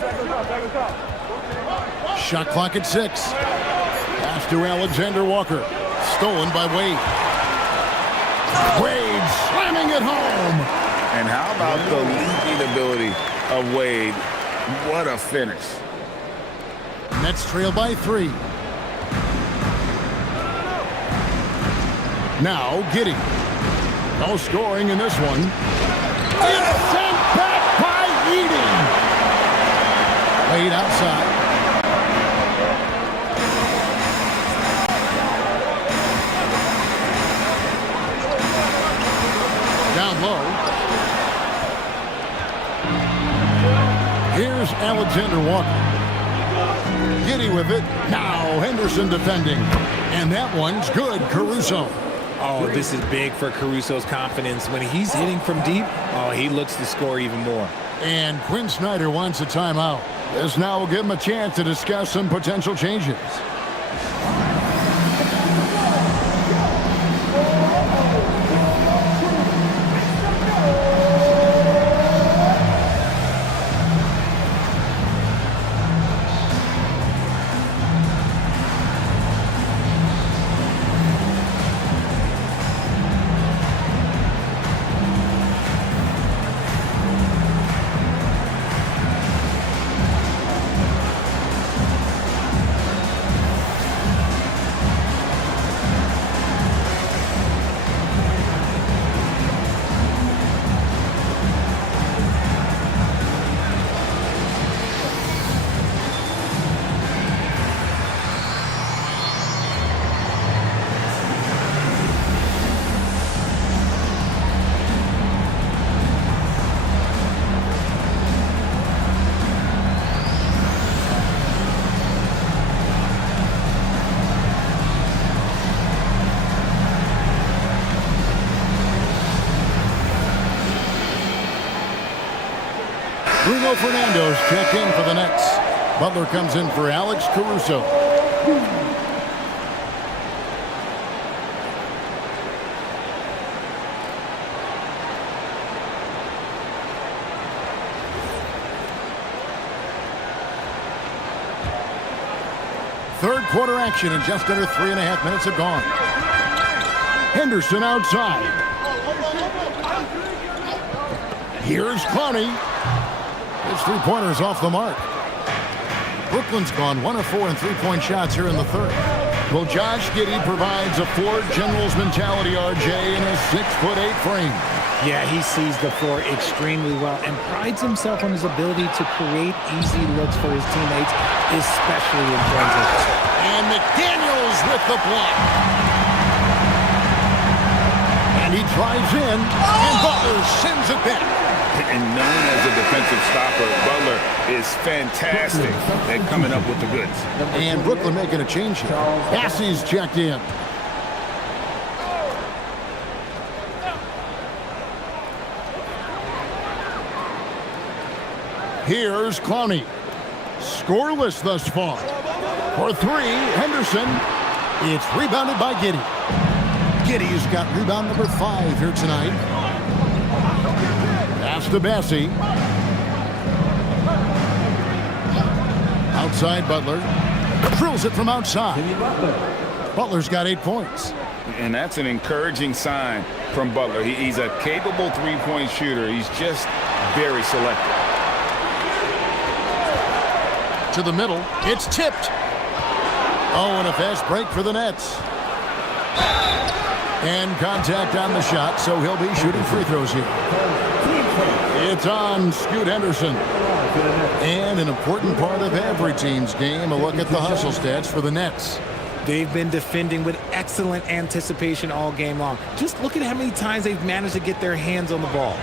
Shot clock at 6. Pass to Alexander Walker. Stolen by Wade. Wade slamming it home. And how about the leaping ability of Wade? What a finish. Nets trail by 3. Now Giddey. No scoring in this one. It's sent back by Edey. Wade outside. Down low. Here's Alexander Walker. Giddey with it. Now Henderson defending. And that one's good. Caruso. Oh, this is big for Caruso's confidence. When he's hitting from deep, oh, he looks to score even more. And Quinn Snyder wants a timeout. This now will give him a chance to discuss some potential changes. Bruno Fernando's checked in for the Nets. Butler comes in for Alex Caruso. Third quarter action and just under 3.5 minutes have gone. Henderson outside. Here's Clowney. His three-pointers off the mark. Brooklyn's gone 1 of 4 in three-point shots here in the third. Well, Josh Giddey provides a Ford General's mentality, RJ, in a 6'8" frame. Yeah, he sees the floor extremely well and prides himself on his ability to create easy looks for his teammates, especially in transition. And McDaniels with the block. And he drives in, and Butler sends it back. And known as a defensive stopper, Butler is fantastic at coming up with the goods. And Brooklyn making a change here. Bassey's checked in. Here's Clowney. Scoreless thus far. For 3, Henderson. It's rebounded by Giddey. Giddey's got rebound number 5 here tonight. Pass to Bassey. Outside Butler. Drills it from outside. Butler's got 8 points. And that's an encouraging sign from Butler. He's a capable three-point shooter. He's just very selective. To the middle. It's tipped. Oh, and a fast break for the Nets. And contact on the shot, so he'll be shooting free throws here. It's on Scoot Henderson. And an important part of every team's game, a look at the hustle stats for the Nets. They've been defending with excellent anticipation all game long. Just look at how many times they've managed to get their hands on the ball.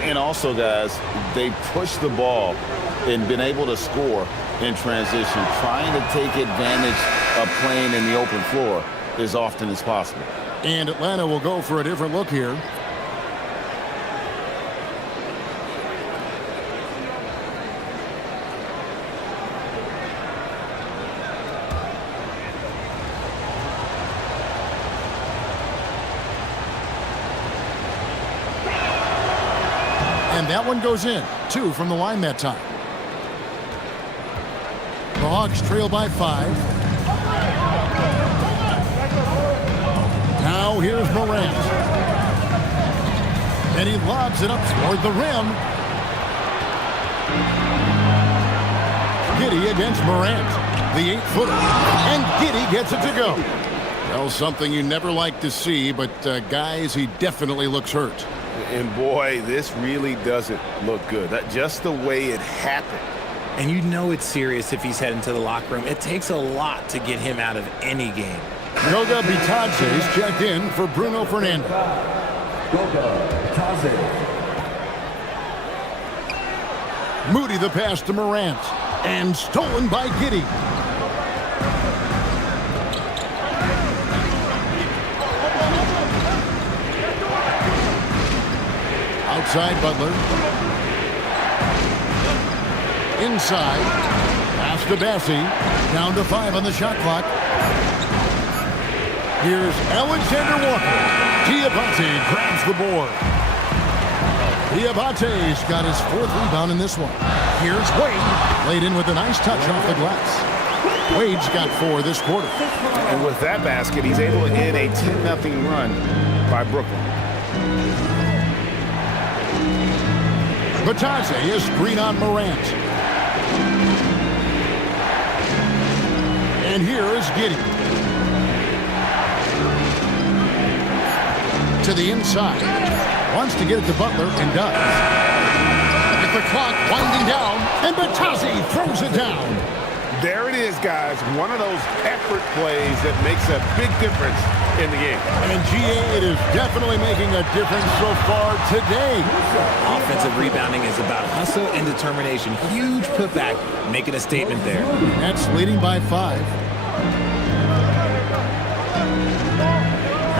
And also, guys, they pushed the ball and been able to score in transition, trying to take advantage of playing in the open floor as often as possible. And Atlanta will go for a different look here. And that one goes in. 2 from the line that time. The Hawks trail by 5. Now here's Morant. And he lobs it up toward the rim. Giddey against Morant. The 8-footer. And Giddey gets it to go. Well, something you never like to see, but guys, he definitely looks hurt. And boy, this really doesn't look good. Just the way it happened. And you know it's serious if he's heading to the locker room. It takes a lot to get him out of any game. Goga Bitadze's checked in for Bruno Fernando. Goga Bitadze. Moody the pass to Morant. And stolen by Giddey. Outside Butler. Inside. Pass to Bassie. Down to 5 on the shot clock. Here's Alexander Walker. Diabate grabs the board. Diabate's got his 4th rebound in this one. Here's Wade. Laid in with a nice touch off the glass. Wade's got 4 this quarter. And with that basket, he's able to end a 10-0 run by Brooklyn. Bitadze is screen on Morant. And here is Giddey. To the inside. Wants to get it to Butler and does. At the clock winding down. And Bitadze throws it down. There it is, guys. One of those effort plays that makes a big difference in the game. And GA, it is definitely making a difference so far today. Offensive rebounding is about hustle and determination. Huge putback, making a statement there. Nets leading by 5.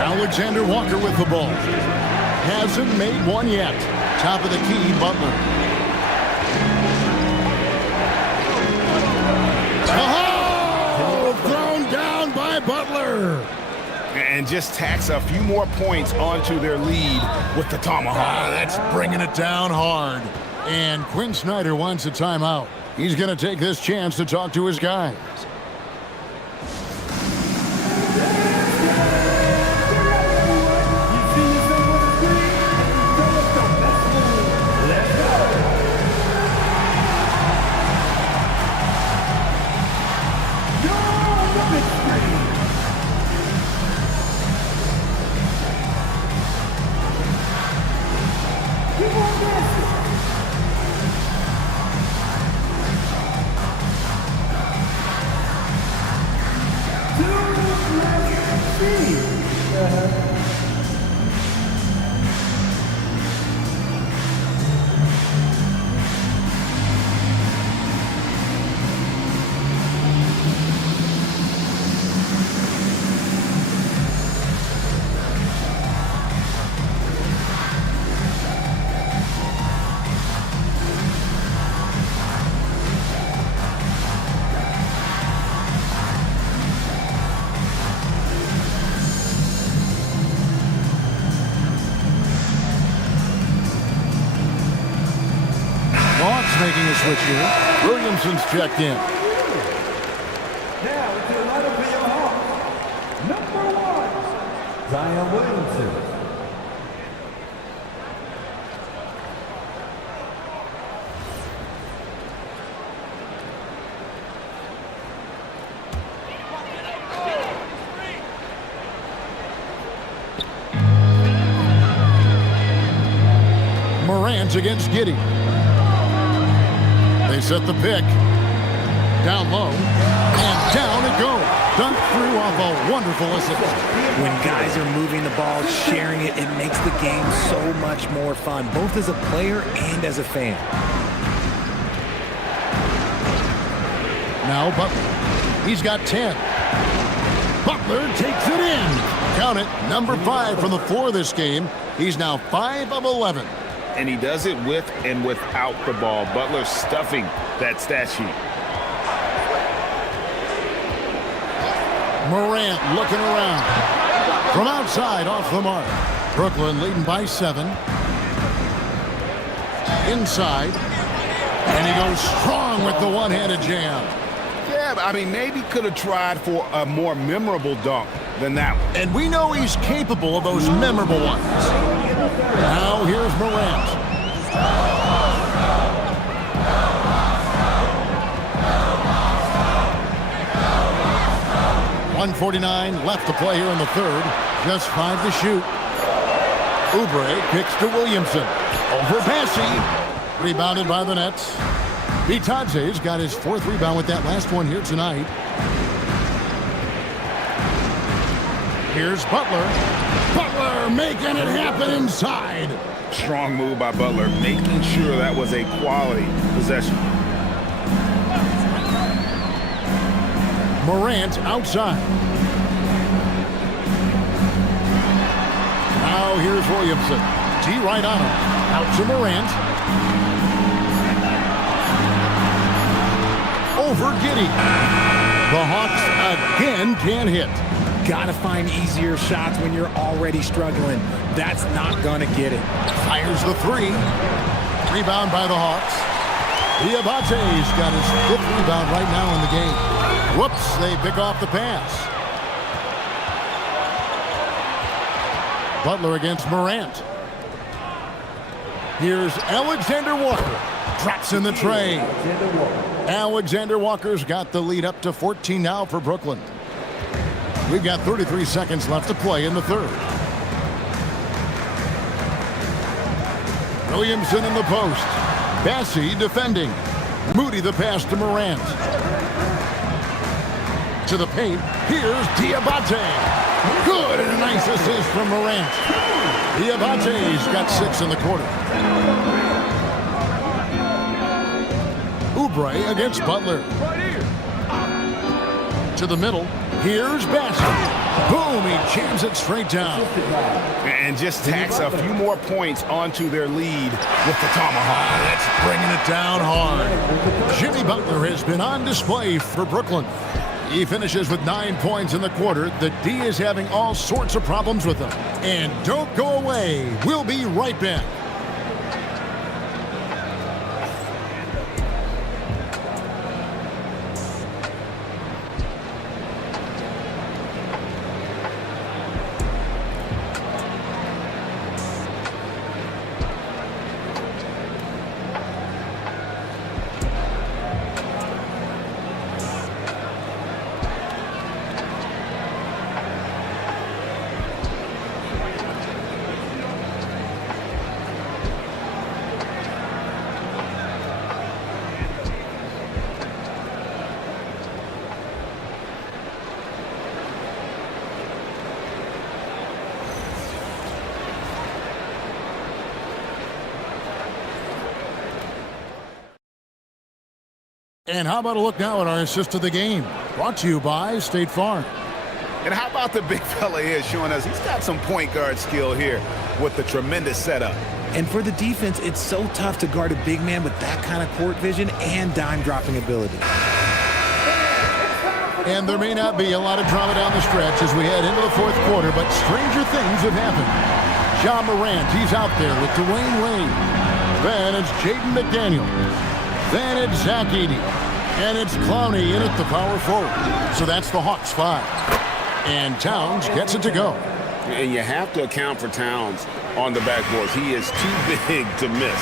Alexander Walker with the ball. Hasn't made one yet. Top of the key, Butler. Oh! Thrown down by Butler. And just tacks a few more points onto their lead with the tomahawk. That's bringing it down hard. And Quinn Snyder wants a timeout. He's going to take this chance to talk to his guys. Making a switch here. Williamson's checked in. Now to the lineup for your Hawks. Number 1, Zion Williamson. Morant against Giddey. They set the pick. Down low. And down it goes. Dunked through off a wonderful assist. When guys are moving the ball, sharing it, it makes the game so much more fun, both as a player and as a fan. Now Butler. He's got 10. Butler takes it in. Count it. Number 5 from the floor this game. He's now 5 of 11. And he does it with and without the ball. Butler stuffing that stat sheet. Morant looking around. From outside, off the mark. Brooklyn leading by 7. Inside. And he goes strong with the one-handed jam. Yeah, but I mean, maybe could have tried for a more memorable dunk than that one. And we know he's capable of those memorable ones. Now here's Morant. 1:49 left to play here in the third. Just 5 to shoot. Oubre kicks to Williamson. Over Passy. Rebounded by the Nets. Bitadze's got his 4th rebound with that last one here tonight. Here's Butler. Butler making it happen inside. Strong move by Butler, making sure that was a quality possession. Morant outside. Now here's Williamson. T right on him. Out to Morant. Over Giddey. The Hawks again can't hit. Got to find easier shots when you're already struggling. That's not going to get it. Fires the 3. Rebound by the Hawks. Diabate's got his 5th rebound right now in the game. Whoops, they pick off the pass. Butler against Morant. Here's Alexander Walker. Drops in the tray. Alexander Walker's got the lead up to 14 now for Brooklyn. We've got 33 seconds left to play in the third. Williamson in the post. Passy defending. Moody the pass to Morant. To the paint. Here's Diabate. Good, and a nice assist from Morant. Diabate's got 6 in the quarter. Oubre against Butler. To the middle. Here's Bassett. Boom, he jams it straight down. And just tacks a few more points onto their lead with the tomahawk. That's bringing it down hard. Jimmy Butler has been on display for Brooklyn. He finishes with 9 points in the quarter. The D is having all sorts of problems with him. And don't go away. We'll be right back. And how about a look now at our assist of the game? Brought to you by State Farm. And how about the big fella here showing us he's got some point guard skill here with the tremendous setup. And for the defense, it's so tough to guard a big man with that kind of court vision and dime-dropping ability. And there may not be a lot of drama down the stretch as we head into the fourth quarter, but stranger things have happened. Ja Morant, he's out there with Dwayne Wade. Then it's Jaden McDaniel. Then it's Zach Edey. And it's Clowney in at the power forward. So that's the Hawks 5. And Towns gets it to go. And you have to account for Towns on the backboards. He is too big to miss.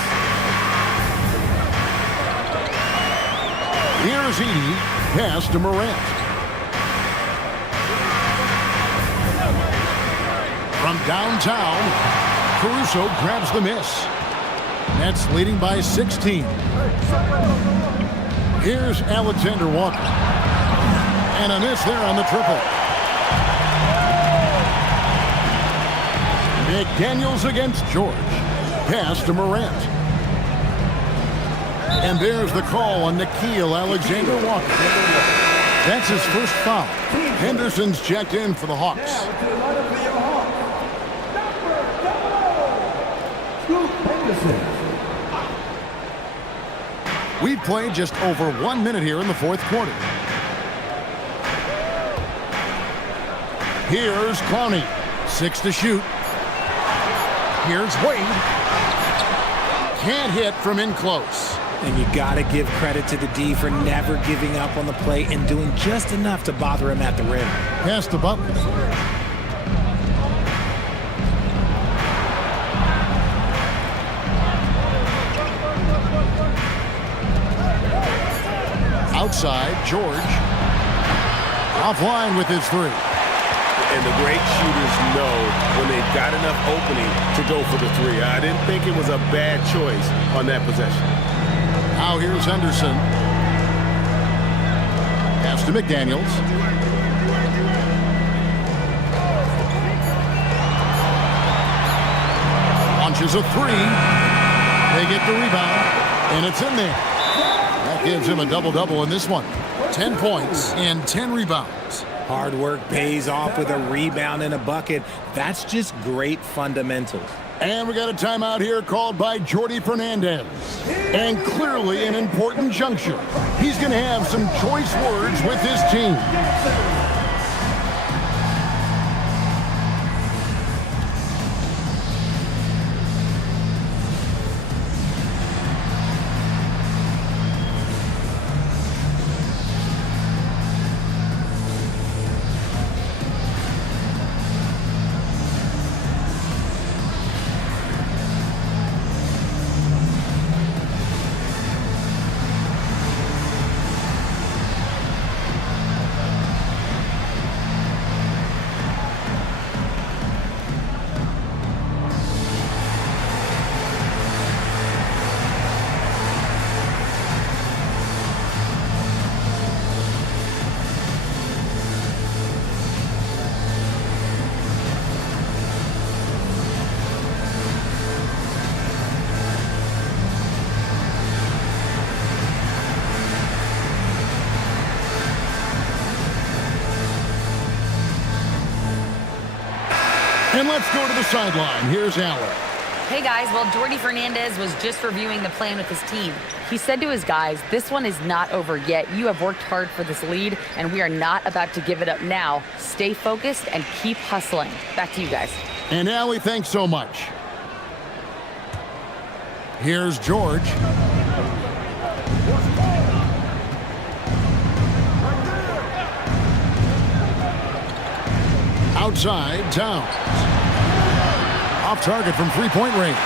Here's Edey. Pass to Morant. From downtown, Caruso grabs the miss. Nets leading by 16. Here's Alexander Walker. And a miss there on the triple. McDaniels against George. Pass to Morant. And there's the call on Nickeil Alexander-Walker. That's his first foul. Henderson's checked in for the Hawks. We've played just over 1 minute here in the fourth quarter. Here's Clowney. 6 to shoot. Here's Wade. can't hit from in close. And you got to give credit to the D for never giving up on the play and doing just enough to bother him at the rim. Pass to Butler. Outside, George. Offline with his three. And the great shooters know when they've got enough opening to go for the three. I didn't think it was a bad choice on that possession. Now here's Henderson. Pass to McDaniels. Launches a three. They get the rebound, and it's in there. That gives him a double-double in this one. 10 points and 10 rebounds. Hard work pays off with a rebound and a bucket. That's just great fundamentals. And we got a timeout here called by Jordi Fernandez. And clearly an important juncture. He's going to have some choice words with his team. And let's go to the sideline. Here's Allen. Hey guys, well, Jordi Fernandez was just reviewing the plan with his team. He said to his guys, this one is not over yet. You have worked hard for this lead, and we are not about to give it up now. Stay focused and keep hustling. Back to you guys. And Allie, thanks so much. Here's George. Outside, Towns. Off target from three-point range.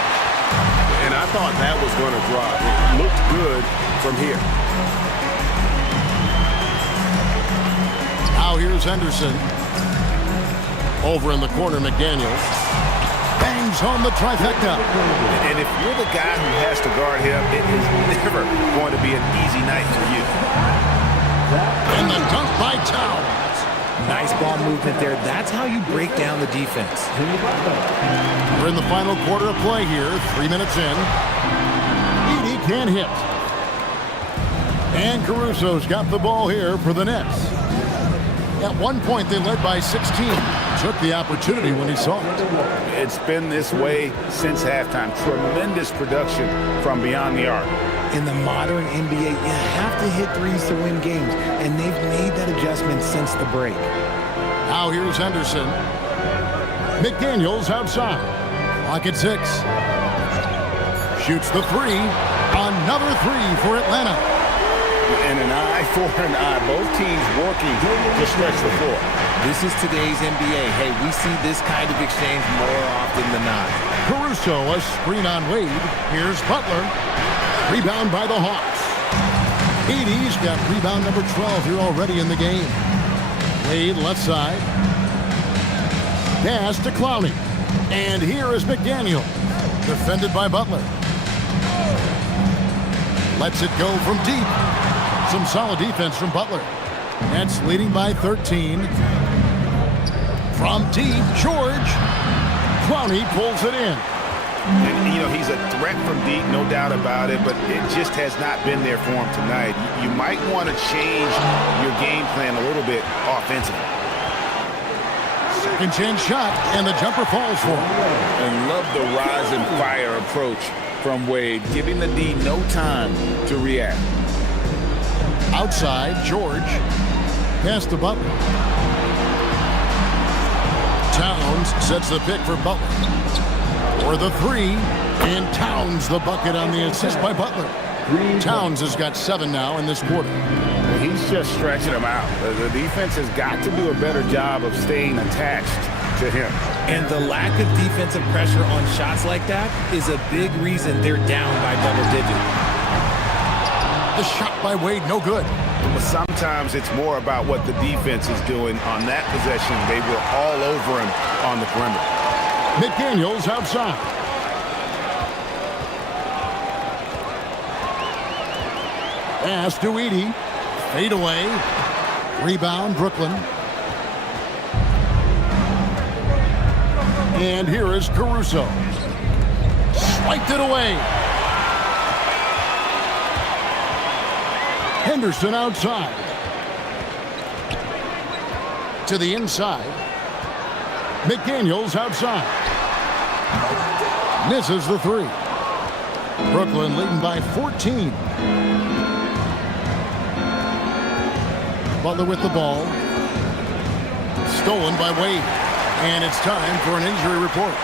And I thought that was going to drop. It looked good from here. Now here's Henderson. Over in the corner, McDaniels. Bangs home the trifecta. And if you're the guy who has to guard him, it is never going to be an easy night for you. And the dunk by Towns. Nice ball movement there. That's how you break down the defense. We're in the final quarter of play here. 3 minutes in. Edey can't hit. And Caruso's got the ball here for the Nets. At one point, they led by 16. Took the opportunity when he saw it. It's been this way since halftime. Tremendous production from beyond the arc. In the modern NBA, you have to hit threes to win games, and they've made that adjustment since the break. Now here's Henderson. McDaniels outside. Clock at 6. Shoots the three. Another three for Atlanta. And an eye for an eye. Both teams working to stretch the floor. This is today's NBA. Hey, we see this kind of exchange more often than not. Caruso, a screen on Wade. Here's Butler. Rebound by the Hawks. Edey's got rebound number 12 here already in the game. Wade left side. Pass to Clowney. And here is McDaniel. Defended by Butler. Lets it go from deep. Some solid defense from Butler. Nets leading by 13. From deep, George. Clowney pulls it in. And, you know, he's a threat from deep, no doubt about it, but it just has not been there for him tonight. You might want to change your game plan a little bit offensively. Second chance shot, and the jumper falls for him. And love the rise and fire approach from Wade, giving the D no time to react. Outside, George. Pass to Butler. Towns sets the pick for Butler. For the three, and Towns the bucket on the assist by Butler. Towns has got 7 now in this quarter. He's just stretching them out. The defense has got to do a better job of staying attached to him. And the lack of defensive pressure on shots like that is a big reason they're down by double digits. The shot by Wade, no good. But sometimes it's more about what the defense is doing on that possession. They were all over him on the perimeter. McDaniels outside. Pass to Edey. Fade away. Rebound, Brooklyn. And here is Caruso. Swiped it away. Henderson outside. To the inside. McDaniels outside. Misses the three. Brooklyn leading by 14. Butler with the ball. Stolen by Wade. And it's time for an injury report.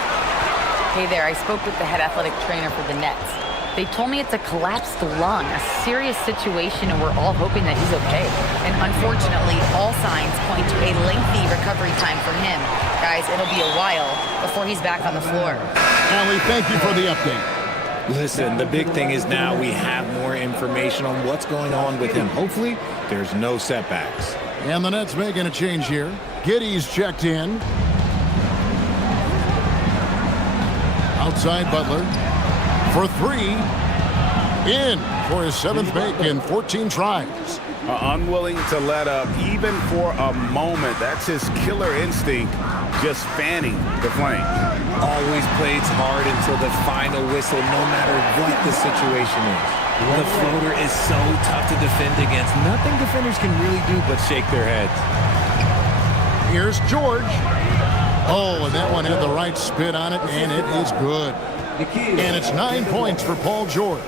Hey there, I spoke with the head athletic trainer for the Nets. They told me it's a collapsed lung, a serious situation, and we're all hoping that he's okay. And unfortunately, all signs point to a lengthy recovery time for him. Guys, it'll be a while before he's back on the floor. Allie, thank you for the update. Listen, the big thing is now we have more information on what's going on with him. Hopefully, there's no setbacks. And the Nets making a change here. Giddey's checked in. Outside Butler. For three. In for his 7th make in 14 tries. Unwilling to let up even for a moment. That's his killer instinct, just fanning the flame. Always plays hard until the final whistle, no matter what the situation is. The floater is so tough to defend against. Nothing defenders can really do but shake their heads. Here's George. Oh, and that one had the right spin on it, and it is good. And it's 9 points for Paul George.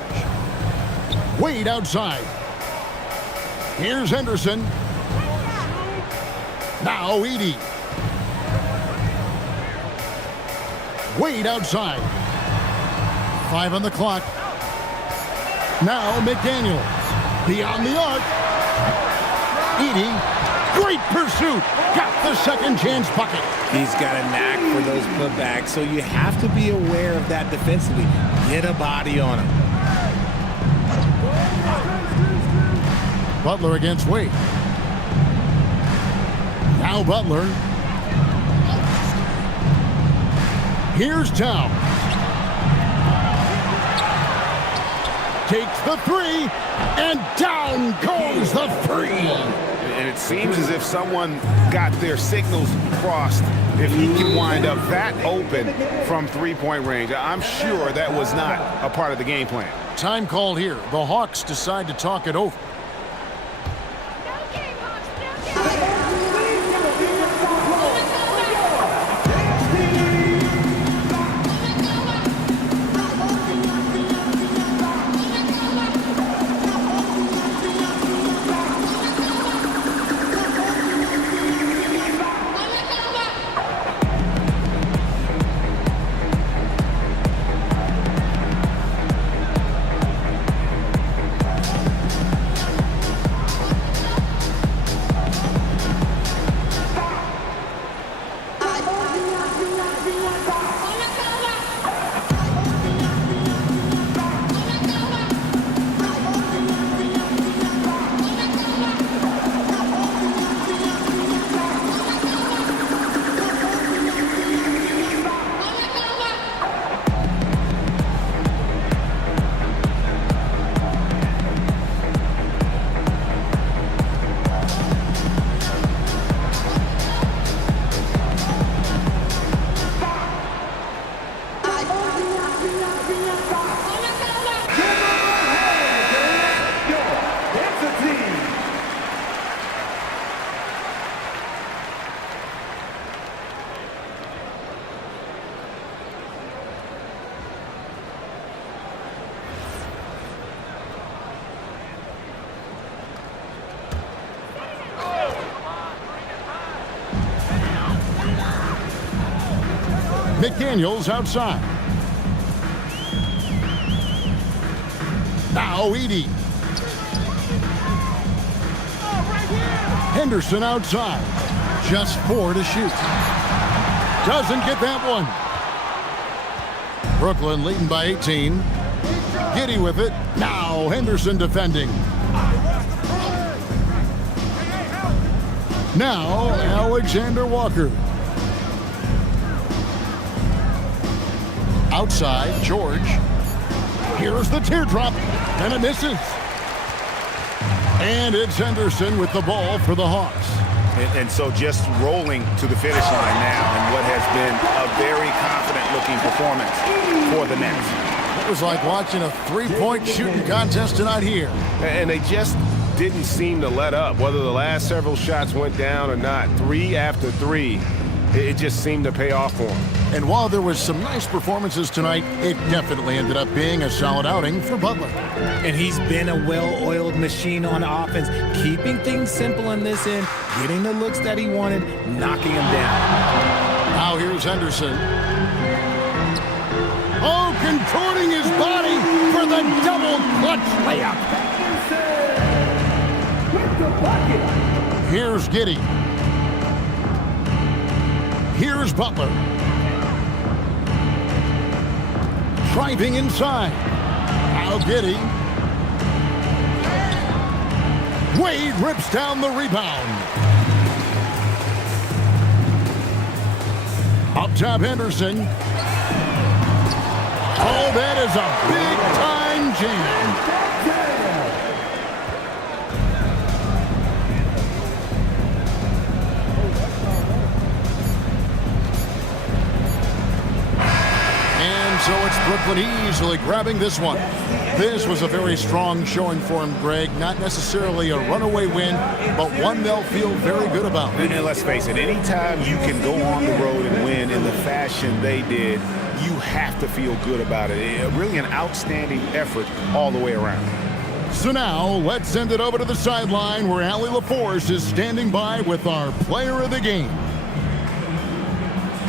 Wade outside. Here's Henderson. Now Edey. Wade outside. 5 on the clock. Now McDaniels. Beyond the arc. Edey. Great pursuit. Got the second chance bucket. He's got a knack for those putbacks, so you have to be aware of that defensively. Get a body on him. Butler against Wade. Now Butler. Here's Towns. Takes the three, and down goes the free. And it seems as if someone got their signals crossed if he can wind up that open from three-point range. I'm sure that was not a part of the game plan. Time called here. The Hawks decide to talk it over. McDaniels outside. Now Edie. Henderson outside. Just 4 to shoot. Doesn't get that one. Brooklyn leading by 18. Giddy with it. Now Henderson defending. Now Alexander Walker. Outside, George. Here's the teardrop, and it misses. And it's Henderson with the ball for the Hawks. And so just rolling to the finish line now in what has been a very confident-looking performance for the Nets. It was like watching a three-point shooting contest tonight here. And they just didn't seem to let up, whether the last several shots went down or not. 3 after 3, it just seemed to pay off for them. And while there was some nice performances tonight, it definitely ended up being a solid outing for Butler. And he's been a well-oiled machine on offense, keeping things simple in this end, getting the looks that he wanted, knocking them down. Now here's Henderson. Oh, contorting his body for the double clutch layup. Here's Giddy. Here's Butler. Driving inside. Now Giddy. Wade rips down the rebound. Up top, Henderson. Oh, that is a big-time jam. So it's Brooklyn easily grabbing this one. This was a very strong showing for him, Greg. Not necessarily a runaway win, but one they'll feel very good about. And let's face it, anytime you can go on the road and win in the fashion they did, you have to feel good about it. Really an outstanding effort all the way around. So now let's send it over to the sideline where Allie LaForce is standing by with our player of the game.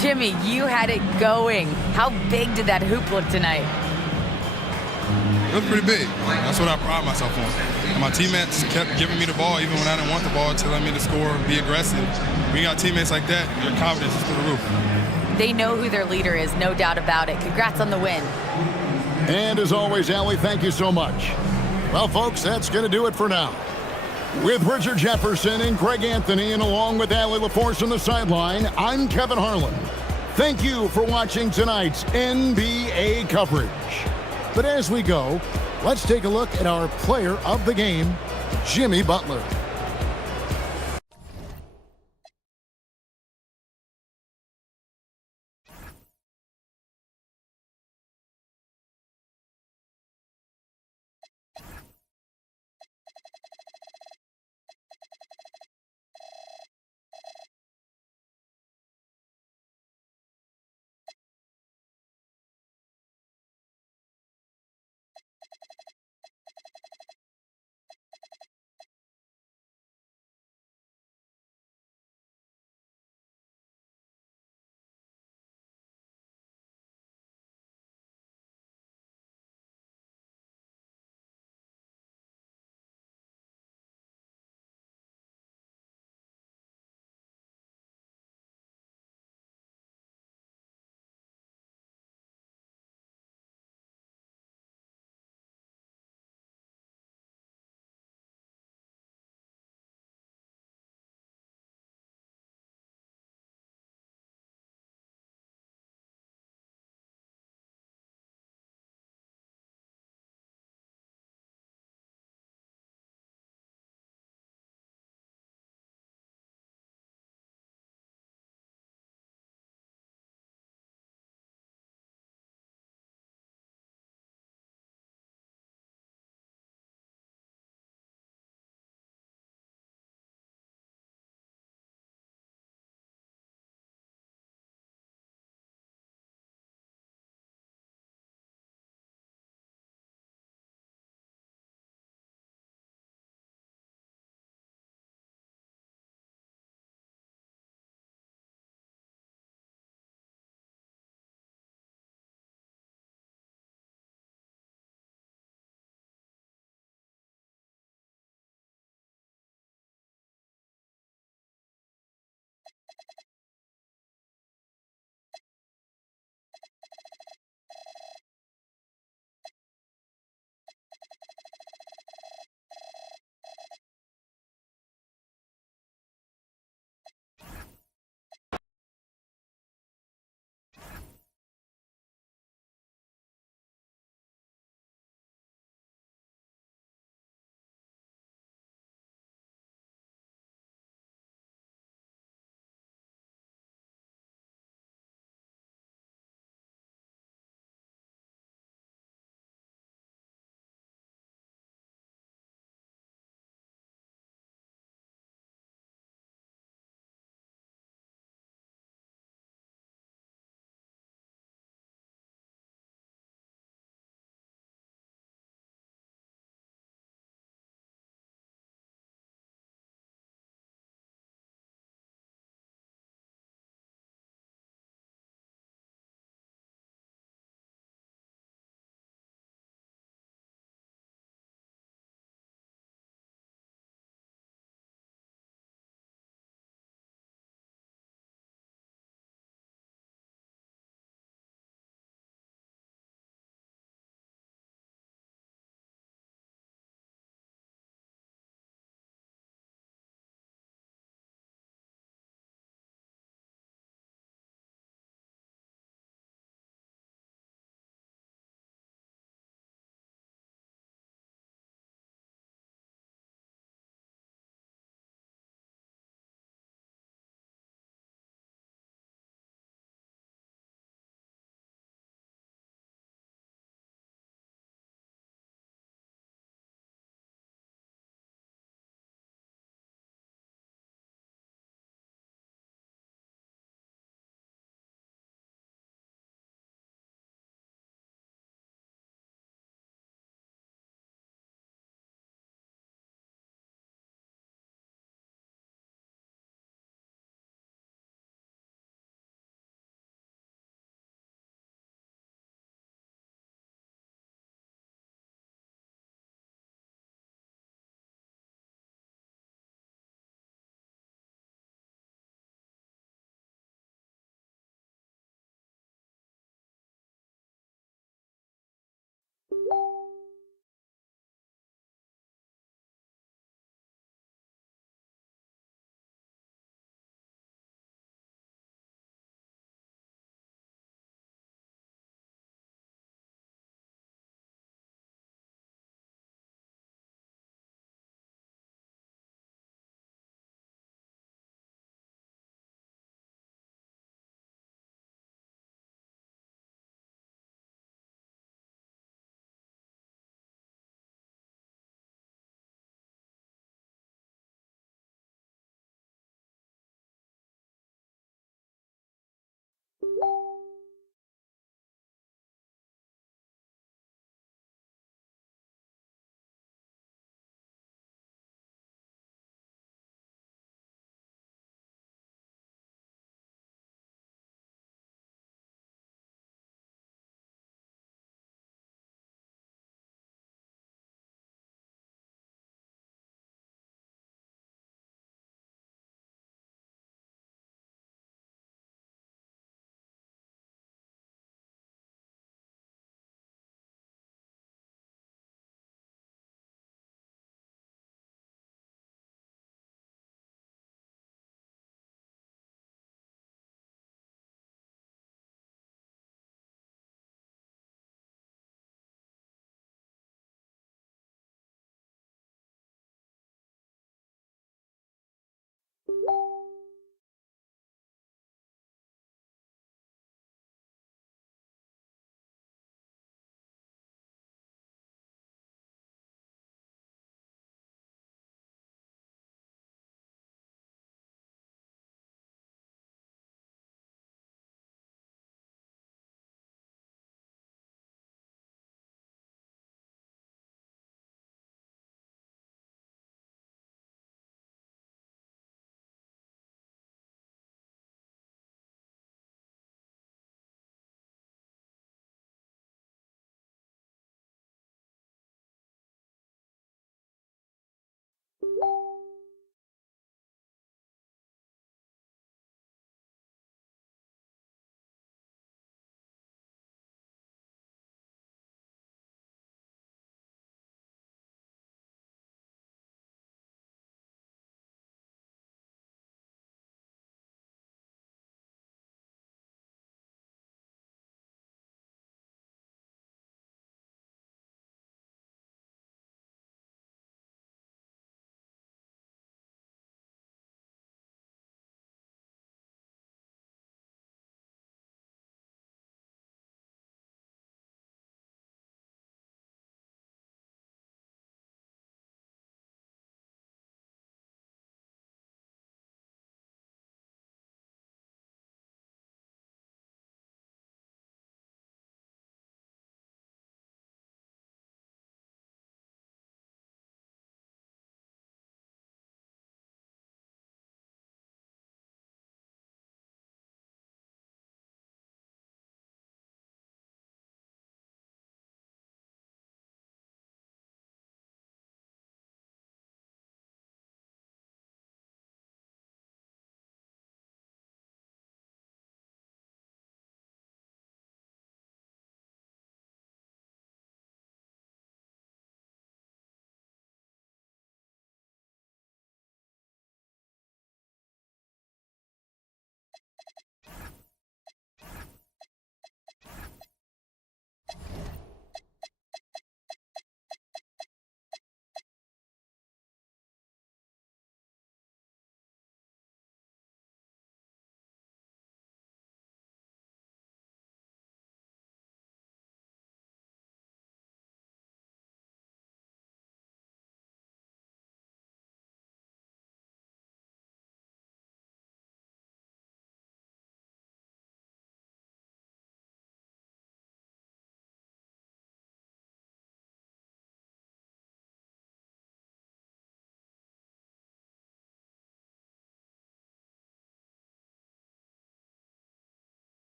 Jimmy, you had it going. How big did that hoop look tonight? It was pretty big. That's what I pride myself on. And my teammates kept giving me the ball even when I didn't want the ball, telling me to score, be aggressive. When you got teammates like that, your confidence is through the roof. They know who their leader is, no doubt about it. Congrats on the win. And as always, Allie, thank you so much. Well, folks, that's going to do it for now. With Richard Jefferson and Greg Anthony, and along with Allie LaForce on the sideline, I'm Kevin Harlan. Thank you for watching tonight's NBA coverage. But as we go, let's take a look at our player of the game, Jimmy Butler.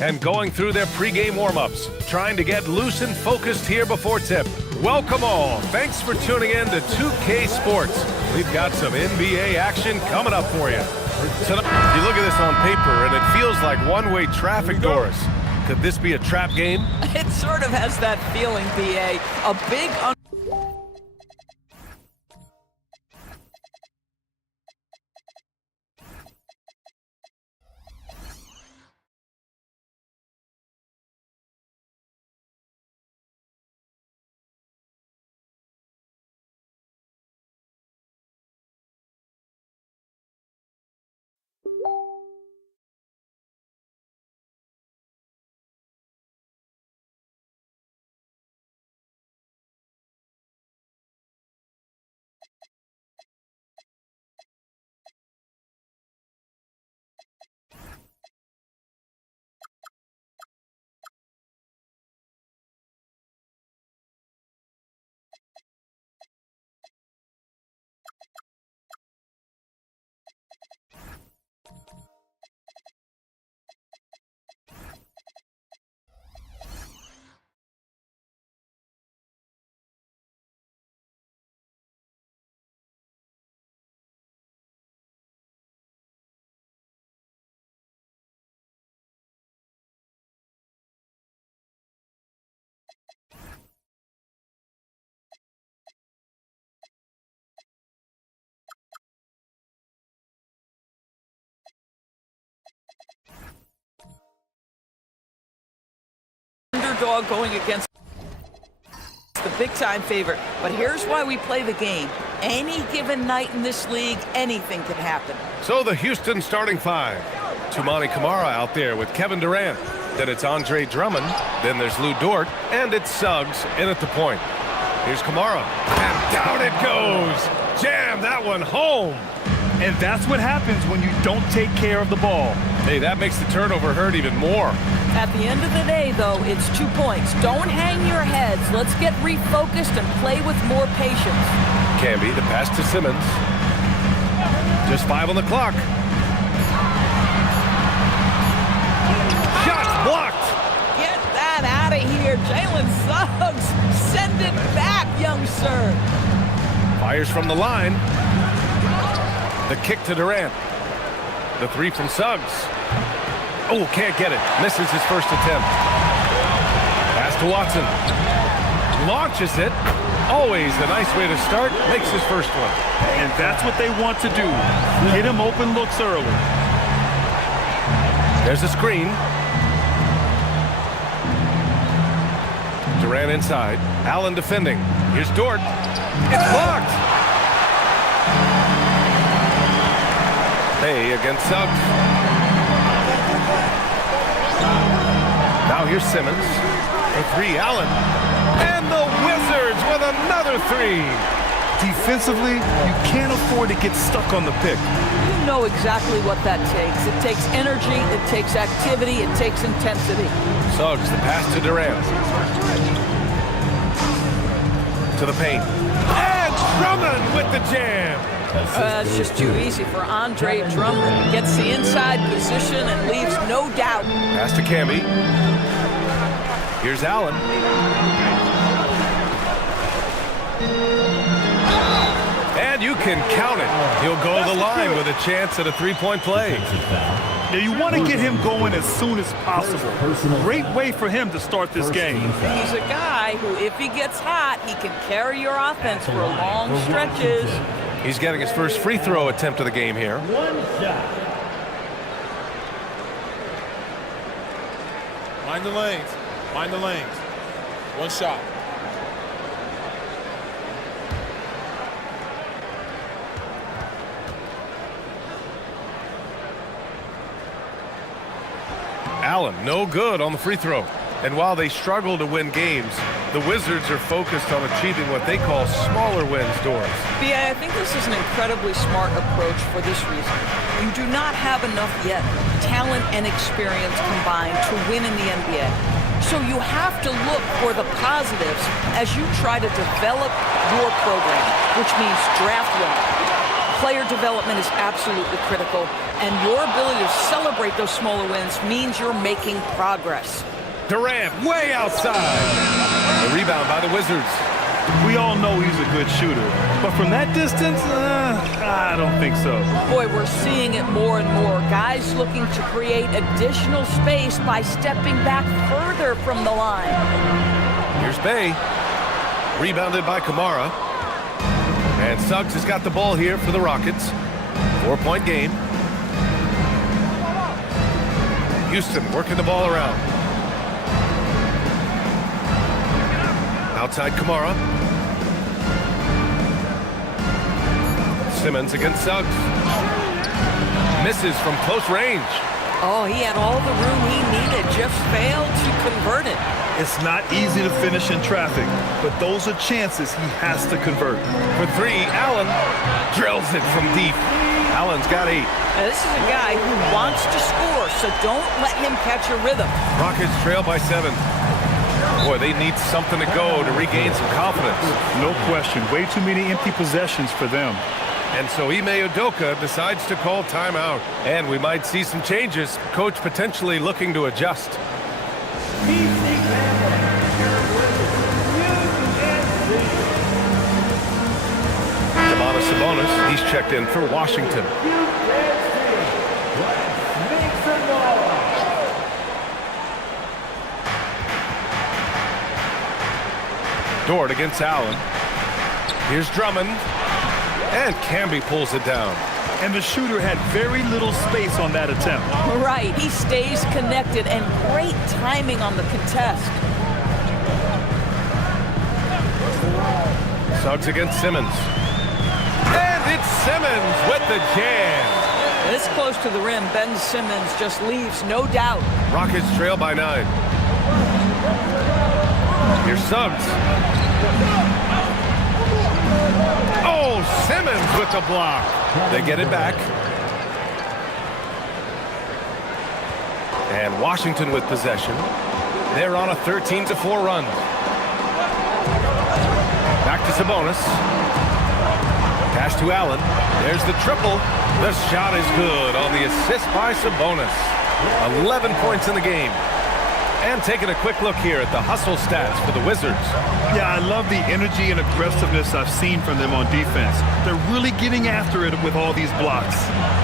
and going through their pregame warm-ups, trying to get loose and focused here before tip. Welcome all. Thanks for tuning in to 2K Sports. We've got some NBA action coming up for you. Tonight, you look at this on paper, and it feels like one-way traffic, Doris. Could this be a trap game? It sort of has that feeling, BA. A big... underdog going against the big-time favorite. But here's why we play the game. Any given night in this league, anything can happen. So the Houston starting five. Toumani Camara out there with Kevin Durant. Then it's Andre Drummond. Then there's Lou Dort. And it's Suggs in at the point. Here's Camara. And down it goes. Jam that one home. And that's what happens when you don't take care of the ball. Hey, that makes the turnover hurt even more. At the end of the day, though, it's 2 points. Don't hang your heads. Let's get refocused and play with more patience. Camby, the pass to Simmons. Just 5 on the clock. Shots blocked. Get that out of here. Jalen Suggs, send it back, young sir. Fires from the line. The kick to Durant. The three from Suggs. Oh, can't get it. Misses his first attempt. Pass to Watson. Launches it. Always a nice way to start. Makes his first one. And that's what they want to do. Get him open looks early. There's a screen. Durant inside. Allen defending. Here's Dort. It's blocked. Hey against Suggs. Now here's Simmons. For three, Allen. And the Wizards with another three. Defensively, you can't afford to get stuck on the pick. You know exactly what that takes. It takes energy, it takes activity, it takes intensity. Suggs, the pass to Durant. To the paint. And Drummond with the jam. It's just too easy for Andre Drummond. Gets the inside position and leaves no doubt. Pass to Camby. Here's Allen. And you can count it. He'll go to the line with a chance at a three-point play. Now you want to get him going as soon as possible. Great way for him to start this game. He's a guy who, if he gets hot, he can carry your offense for long stretches. He's getting his first free throw attempt of the game here. One shot. Mind the lanes. Mind the lanes. One shot. Allen, no good on the free throw. And while they struggle to win games, the Wizards are focused on achieving what they call smaller wins, Doris. I think this is an incredibly smart approach for this reason. You do not have enough yet talent and experience combined to win in the NBA. So you have to look for the positives as you try to develop your program, which means draft well. Player development is absolutely critical, and your ability to celebrate those smaller wins means you're making progress. Durant way outside. The rebound by the Wizards. We all know he's a good shooter, but from that distance, I don't think so. Boy, we're seeing it more and more. Guys looking to create additional space by stepping back further from the line. Here's Bay. Rebounded by Kamara. And Suggs has got the ball here for the Rockets. 4-point game. Houston working the ball around. Outside Kamara. Simmons against Suggs. Misses from close range. Oh, he had all the room he needed, just failed to convert it. It's not easy to finish in traffic, but those are chances he has to convert. For three, Allen drills it from deep. Allen's got 8. Now, this is a guy who wants to score, so don't let him catch a rhythm. Rockets trail by 7. Boy, they need something to go to regain some confidence. No question. Way too many empty possessions for them. And so Ime Udoka decides to call timeout. And we might see some changes. Coach potentially looking to adjust. Sabonis, he's checked in for Washington. Dort against Allen. Here's Drummond. And Camby pulls it down. And the shooter had very little space on that attempt. Right, he stays connected and great timing on the contest. Suggs against Simmons. And it's Simmons with the jam. This close to the rim, Ben Simmons just leaves, no doubt. Rockets trail by 9. Here's Suggs. Oh, Simmons with the block. They get it back. And Washington with possession. They're on a 13-4 run. Back to Sabonis. Pass to Allen. There's the triple. The shot is good on the assist by Sabonis. 11 points in the game. And taking a quick look here at the hustle stats for the Wizards. Yeah, I love the energy and aggressiveness I've seen from them on defense. They're really getting after it with all these blocks.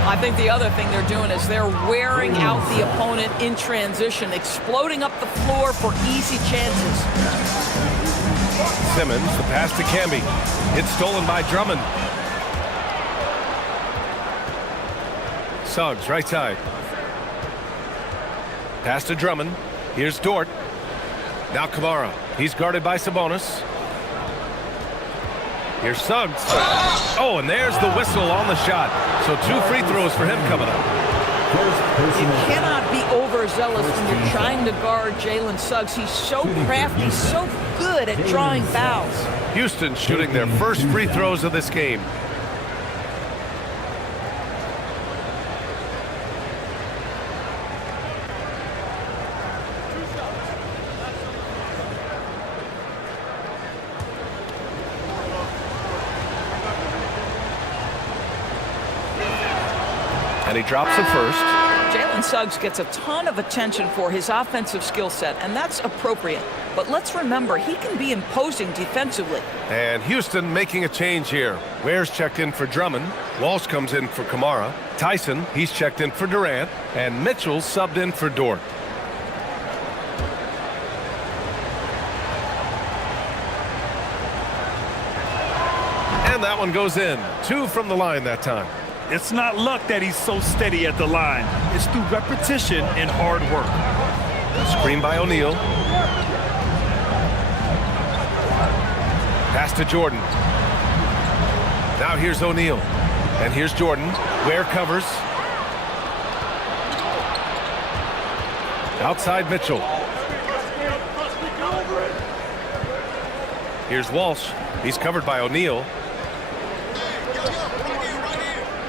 I think the other thing they're doing is they're wearing out the opponent in transition, exploding up the floor for easy chances. Simmons, the pass to Camby. It's stolen by Drummond. Suggs, right side. Pass to Drummond. Here's Dort. Now Kamara. He's guarded by Sabonis. Here's Suggs. Oh, and there's the whistle on the shot. So 2 free throws for him coming up. You cannot be overzealous when you're trying to guard Jalen Suggs. He's so crafty, so good at drawing fouls. Houston shooting their first free throws of this game. And he drops the first. Jalen Suggs gets a ton of attention for his offensive skill set, and that's appropriate. But let's remember, he can be imposing defensively. And Houston making a change here. Ware's checked in for Drummond. Walsh comes in for Kamara. Tyson, he's checked in for Durant. And Mitchell subbed in for Dort. And that one goes in. 2 from the line that time. It's not luck that he's so steady at the line. It's through repetition and hard work. Screen by O'Neal. Pass to Jordan. Now here's O'Neal. And here's Jordan. Ware covers. Outside Mitchell. Here's Walsh. He's covered by O'Neal.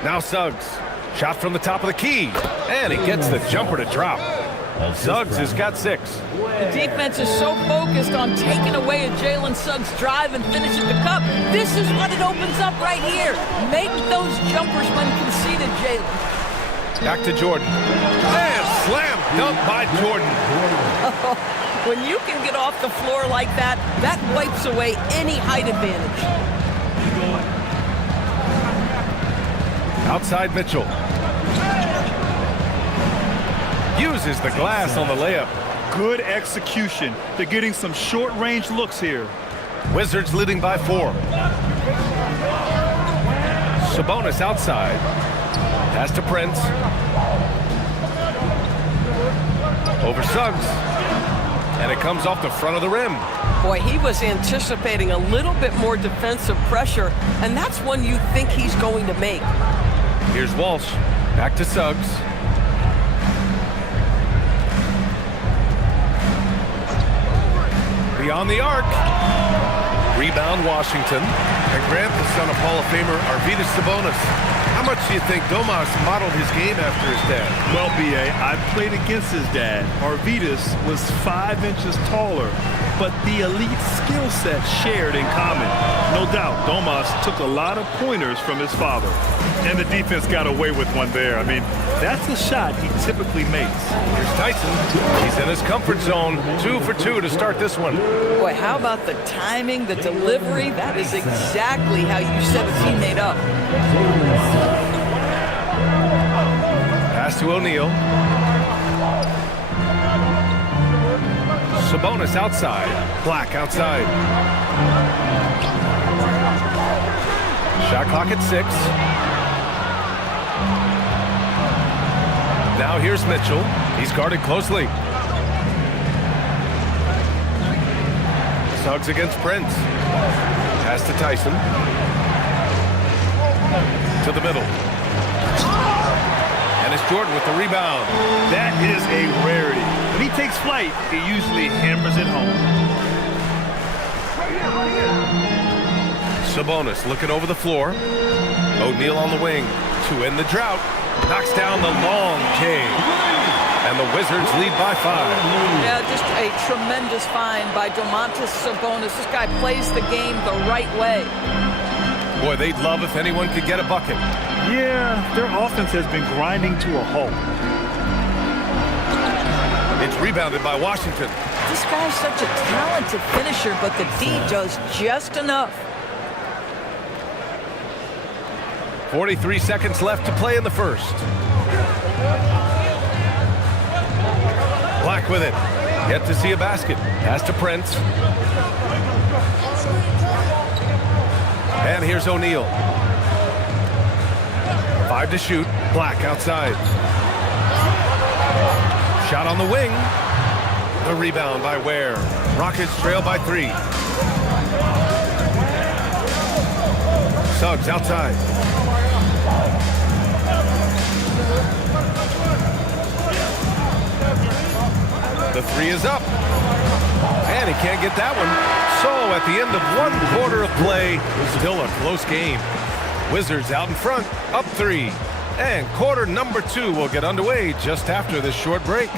Now Suggs. Shot from the top of the key. And he gets the jumper to drop. Suggs has got 6. The defense is so focused on taking away a Jalen Suggs drive and finishing the cup. This is what it opens up right here. Make those jumpers when conceded, Jalen. Back to Jordan. And slam dunk by Jordan. When you can get off the floor like that, that wipes away any height advantage. Outside Mitchell. Uses the glass on the layup. Good execution. They're getting some short-range looks here. Wizards leading by 4. Sabonis outside. Pass to Prince. Over Suggs. And it comes off the front of the rim. Boy, he was anticipating a little bit more defensive pressure, and that's one you think he's going to make. Here's Walsh. Back to Suggs. Beyond the arc. Rebound Washington. And Grant, the son of Hall of Famer Arvydas Sabonis. How much do you think Domas modeled his game after his dad? Well, B.A., I played against his dad. Arvydas was 5 inches taller, but the elite skill set shared in common. No doubt, Domas took a lot of pointers from his father. And the defense got away with one there. I mean, that's a shot he typically makes. Here's Tyson. He's in his comfort zone. 2 for 2 to start this one. Boy, how about the timing, the delivery? That is exactly how you set a teammate up. Pass to O'Neal. Sabonis outside. Black outside. Shot clock at 6. Now here's Mitchell. He's guarded closely. Suggs against Prince. Pass to Tyson. To the middle. And it's Jordan with the rebound. That is a rarity. When he takes flight, he usually hammers it home. Sabonis looking over the floor. O'Neal on the wing to end the drought. Knocks down the long K. And the Wizards lead by 5. Yeah, just a tremendous find by Domantas Sabonis. This guy plays the game the right way. Boy, they'd love if anyone could get a bucket. Yeah, their offense has been grinding to a halt. It's rebounded by Washington. This guy's such a talented finisher, but the D does just enough. 43 seconds left to play in the first. Black with it. Yet to see a basket. Pass to Prince. And here's O'Neal. 5 to shoot. Black outside. Shot on the wing. The rebound by Ware. Rockets trail by 3. Suggs outside. The 3 is up. And he can't get that one. So at the end of 1 quarter of play, still a close game. Wizards out in front, up 3. And quarter number 2 will get underway just after this short break.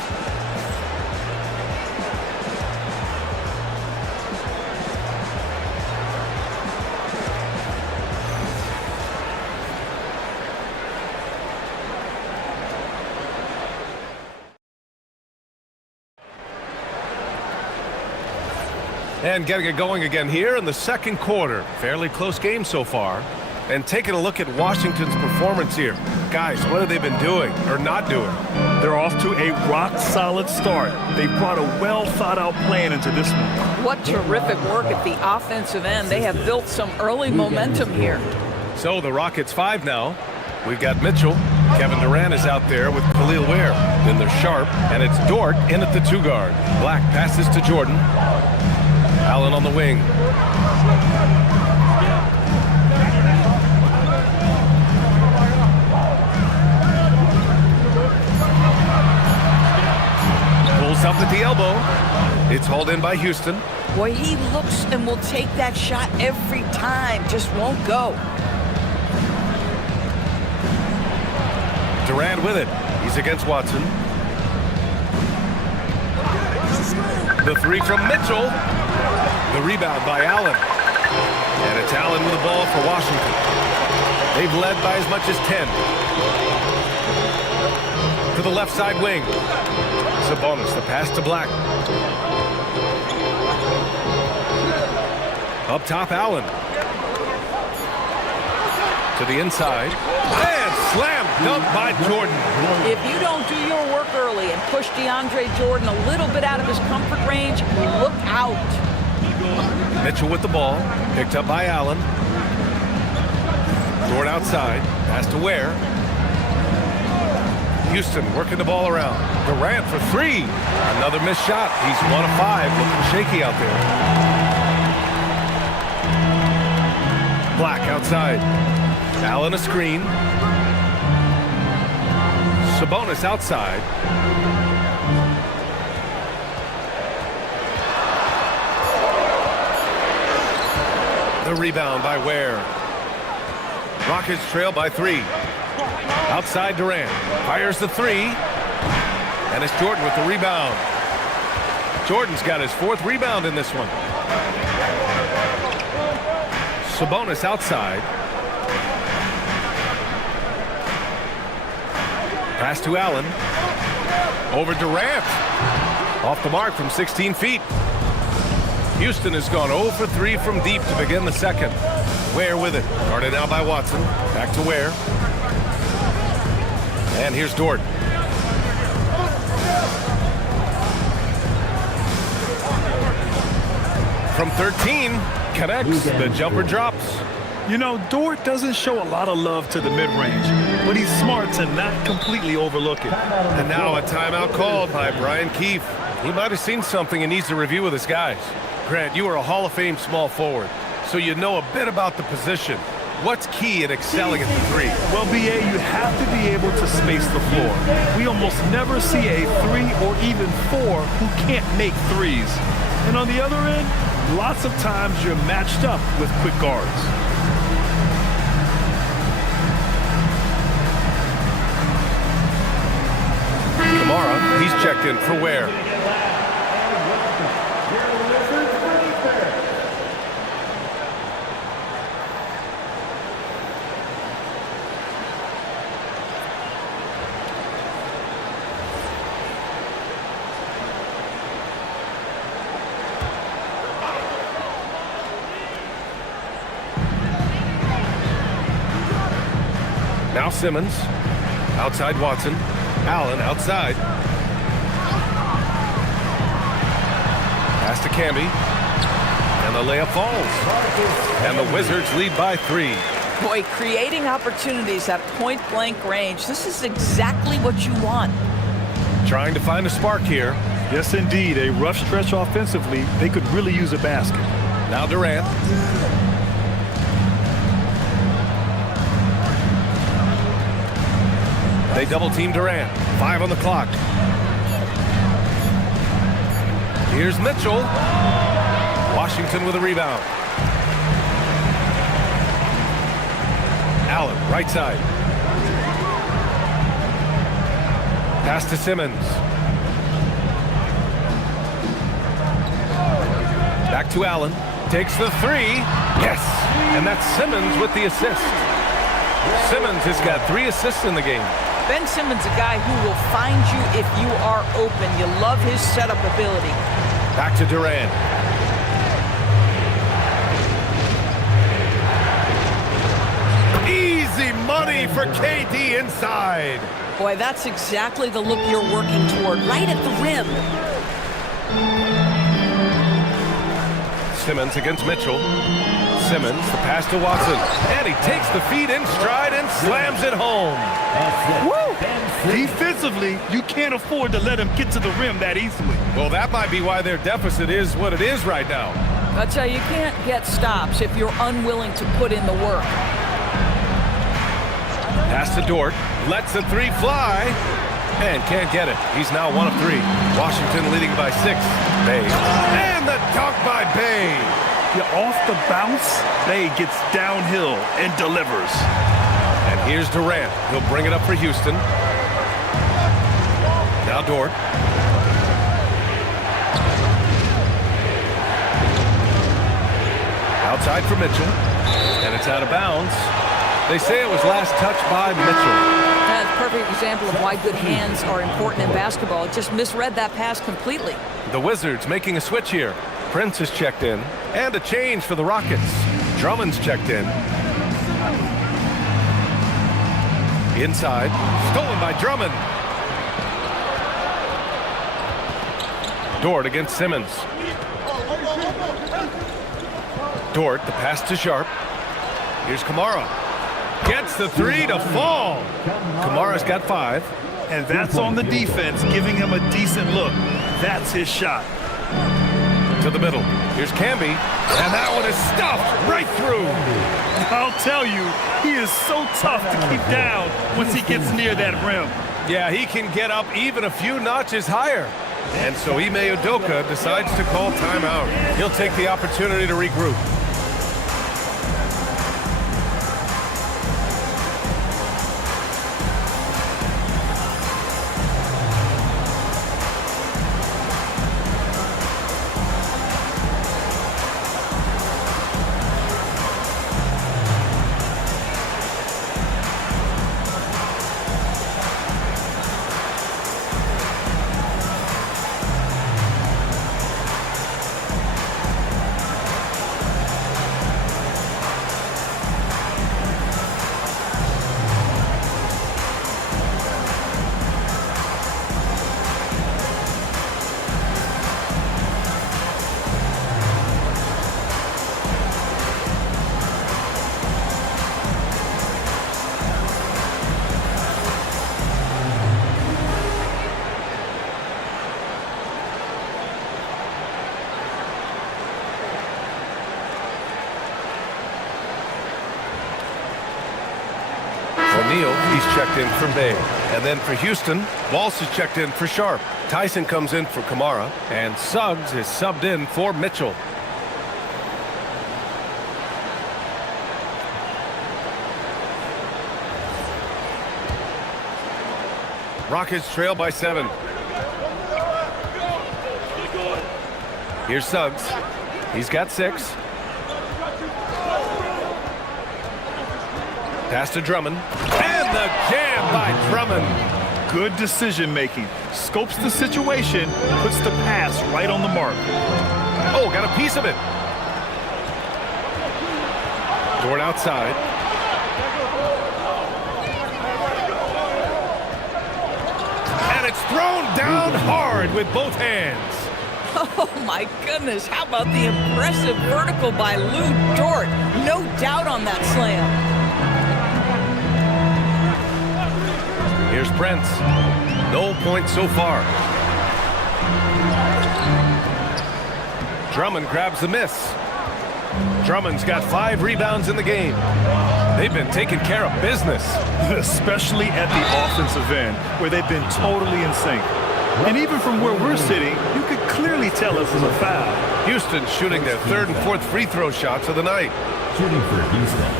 And getting it going again here in the second quarter. Fairly close game so far. And taking a look at Washington's performance here. Guys, what have they been doing or not doing? They're off to a rock-solid start. They brought a well-thought-out plan into this one. What terrific work at the offensive end. They have built some early momentum here. So the Rockets 5 now. We've got Mitchell. Kevin Durant is out there with Khalil Ware. Then they're Sharp, and it's Dort in at the 2 guard. Black passes to Jordan. Allen on the wing. Pulls up at the elbow. It's hauled in by Houston. Boy, he looks and will take that shot every time. Just won't go. Durant with it. He's against Watson. The three from Mitchell. The rebound by Allen. And it's Allen with the ball for Washington. They've led by as much as 10. To the left side wing. Sabonis, the pass to Black. Up top, Allen. To the inside. And slam dunk by Jordan. If you don't do your work early and push DeAndre Jordan a little bit out of his comfort range, look out. Mitchell with the ball. Picked up by Allen. Dort outside. Pass to Ware. Houston working the ball around. Durant for three. Another missed shot. He's 1 of 5. Looking shaky out there. Black outside. Allen a screen. Sabonis outside. The rebound by Ware. Rockets trail by 3. Outside Durant. Fires the 3. And it's Jordan with the rebound. Jordan's got his 4th rebound in this one. Sabonis outside. Pass to Allen. Over Durant. Off the mark from 16 feet. Houston has gone 0 for 3 from deep to begin the second. Ware with it. Guarded now by Watson. Back to Ware. And here's Dort. From 13, connects. The jumper drops. You know, Dort doesn't show a lot of love to the mid-range, but he's smart to not completely overlook it. And now a timeout called by Brian Keefe. He might have seen something and needs to review with his guys. Grant, you are a Hall of Fame small forward, so you know a bit about the position. What's key in excelling at the 3? Well, BA, you have to be able to space the floor. We almost never see a 3 or even 4 who can't make threes. And on the other end, lots of times you're matched up with quick guards. Kamara, he's checked in for Ware. Now Simmons. Outside Watson. Allen outside. Pass to Camby. And the layup falls. And the Wizards lead by 3. Boy, creating opportunities at point-blank range, this is exactly what you want. Trying to find a spark here. Yes, indeed. A rough stretch offensively. They could really use a basket. Now Durant. They double-team Durant. 5 on the clock. Here's Mitchell. Washington with a rebound. Allen, right side. Pass to Simmons. Back to Allen. Takes the 3. Yes! And that's Simmons with the assist. Simmons has got 3 assists in the game. Ben Simmons, a guy who will find you if you are open. You love his setup ability. Back to Durant. Easy money for KD inside. Boy, that's exactly the look you're working toward, right at the rim. Simmons against Mitchell. Simmons, the pass to Watson. And he takes the feed in stride and slams it home. Woo! Defensively, you can't afford to let him get to the rim that easily. Well, that might be why their deficit is what it is right now. I tell you, you can't get stops if you're unwilling to put in the work. Pass to Dort. Lets the 3 fly. And can't get it. He's now 1 of 3. Washington leading by 6. Bay. And the dunk by Bay. Off the bounce, Bay gets downhill and delivers. And here's Durant. He'll bring it up for Houston. Now Dort. Outside for Mitchell. And it's out of bounds. They say it was last touched by Mitchell. That's a perfect example of why good hands are important in basketball. It just misread that pass completely. The Wizards making a switch here. Prince is checked in. And a change for the Rockets. Drummond's checked in. Inside. Stolen by Drummond. Dort against Simmons. Dort, the pass to Sharp. Here's Kamara. Gets the three to fall. Kamara's got 5. And that's on the defense, giving him a decent look. That's his shot. To the middle. Here's Camby. And that one is stuffed right through. I'll tell you, he is so tough to keep down once he gets near that rim. Yeah, he can get up even a few notches higher. And so Ime Udoka decides to call timeout. He'll take the opportunity to regroup. O'Neal, he's checked in for Bay. And then for Houston, Walsh is checked in for Sharp. Tyson comes in for Kamara. And Suggs is subbed in for Mitchell. Rockets trail by 7. Here's Suggs. He's got 6. Pass to Drummond. And the jam by Drummond. Good decision making. Scopes the situation, puts the pass right on the mark. Oh, got a piece of it. Dort outside. And it's thrown down hard with both hands. Oh, my goodness. How about the impressive vertical by Lou Dort? No doubt on that slam. Here's Prince. No points so far. Drummond grabs the miss. Drummond's got 5 rebounds in the game. They've been taking care of business. Especially at the offensive end, where they've been totally in sync. And even from where we're sitting, you could clearly tell it was a foul. Houston shooting their 3rd and 4th free throw shots of the night. Shooting for Houston.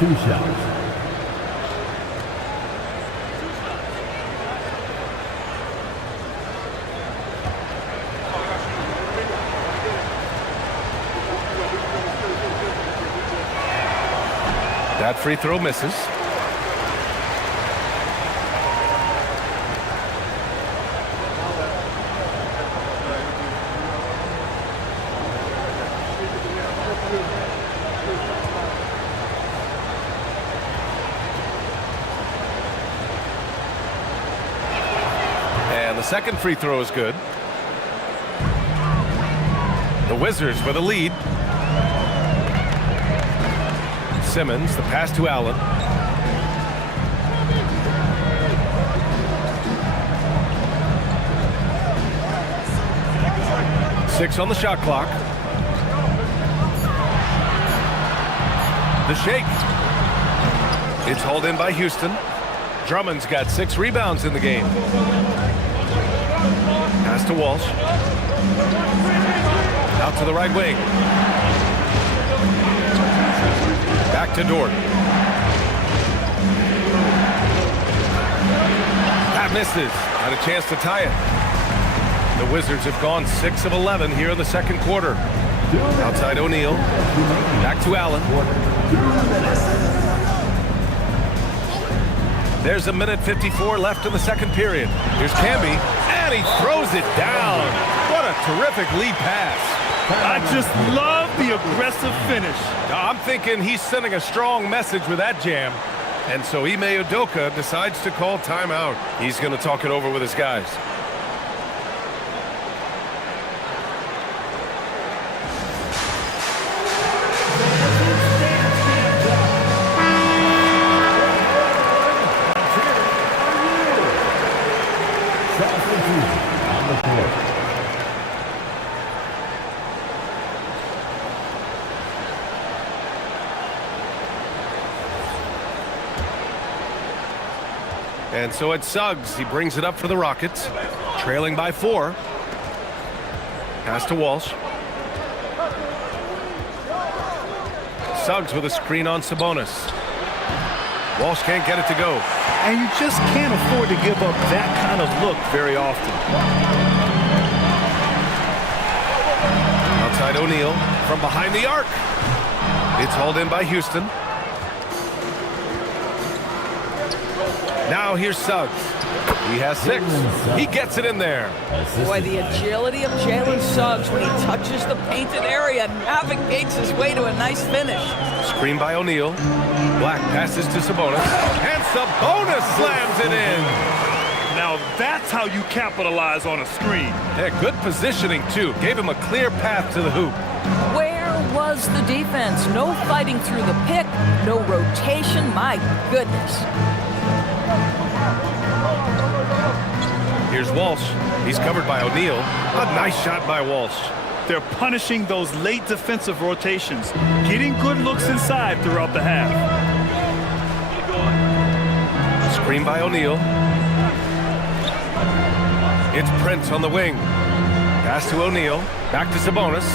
2 shots. That free throw misses. And the second free throw is good. The Wizards with a lead. Simmons, the pass to Allen. Six on the shot clock. The shake. It's hauled in by Houston. Drummond's got 6 rebounds in the game. Pass to Walsh. Out to the right wing. Back to Dort. That misses. Had a chance to tie it. The Wizards have gone 6 of 11 here in the second quarter. Outside O'Neal. Back to Allen. There's 1:54 left in the second period. Here's Camby, and he throws it down. What a terrific lead pass. I just love the aggressive finish. I'm thinking he's sending a strong message with that jam. And so Ime Udoka decides to call timeout. He's going to talk it over with his guys. And so it's Suggs. He brings it up for the Rockets, trailing by 4. Pass to Walsh. Suggs with a screen on Sabonis. Walsh can't get it to go. And you just can't afford to give up that kind of look very often. Outside O'Neal from behind the arc. It's hauled in by Houston. Now here's Suggs. He has 6. He gets it in there. Boy, the agility of Jalen Suggs when he touches the painted area, navigates his way to a nice finish. Screen by O'Neal. Black passes to Sabonis. And Sabonis slams it in. Now that's how you capitalize on a screen. Yeah, good positioning, too. Gave him a clear path to the hoop. Where was the defense? No fighting through the pick, no rotation. My goodness. Here's Walsh. He's covered by O'Neal. A nice shot by Walsh. They're punishing those late defensive rotations, getting good looks inside throughout the half. Screen by O'Neal. It's Prince on the wing. Pass to O'Neal. Back to Sabonis.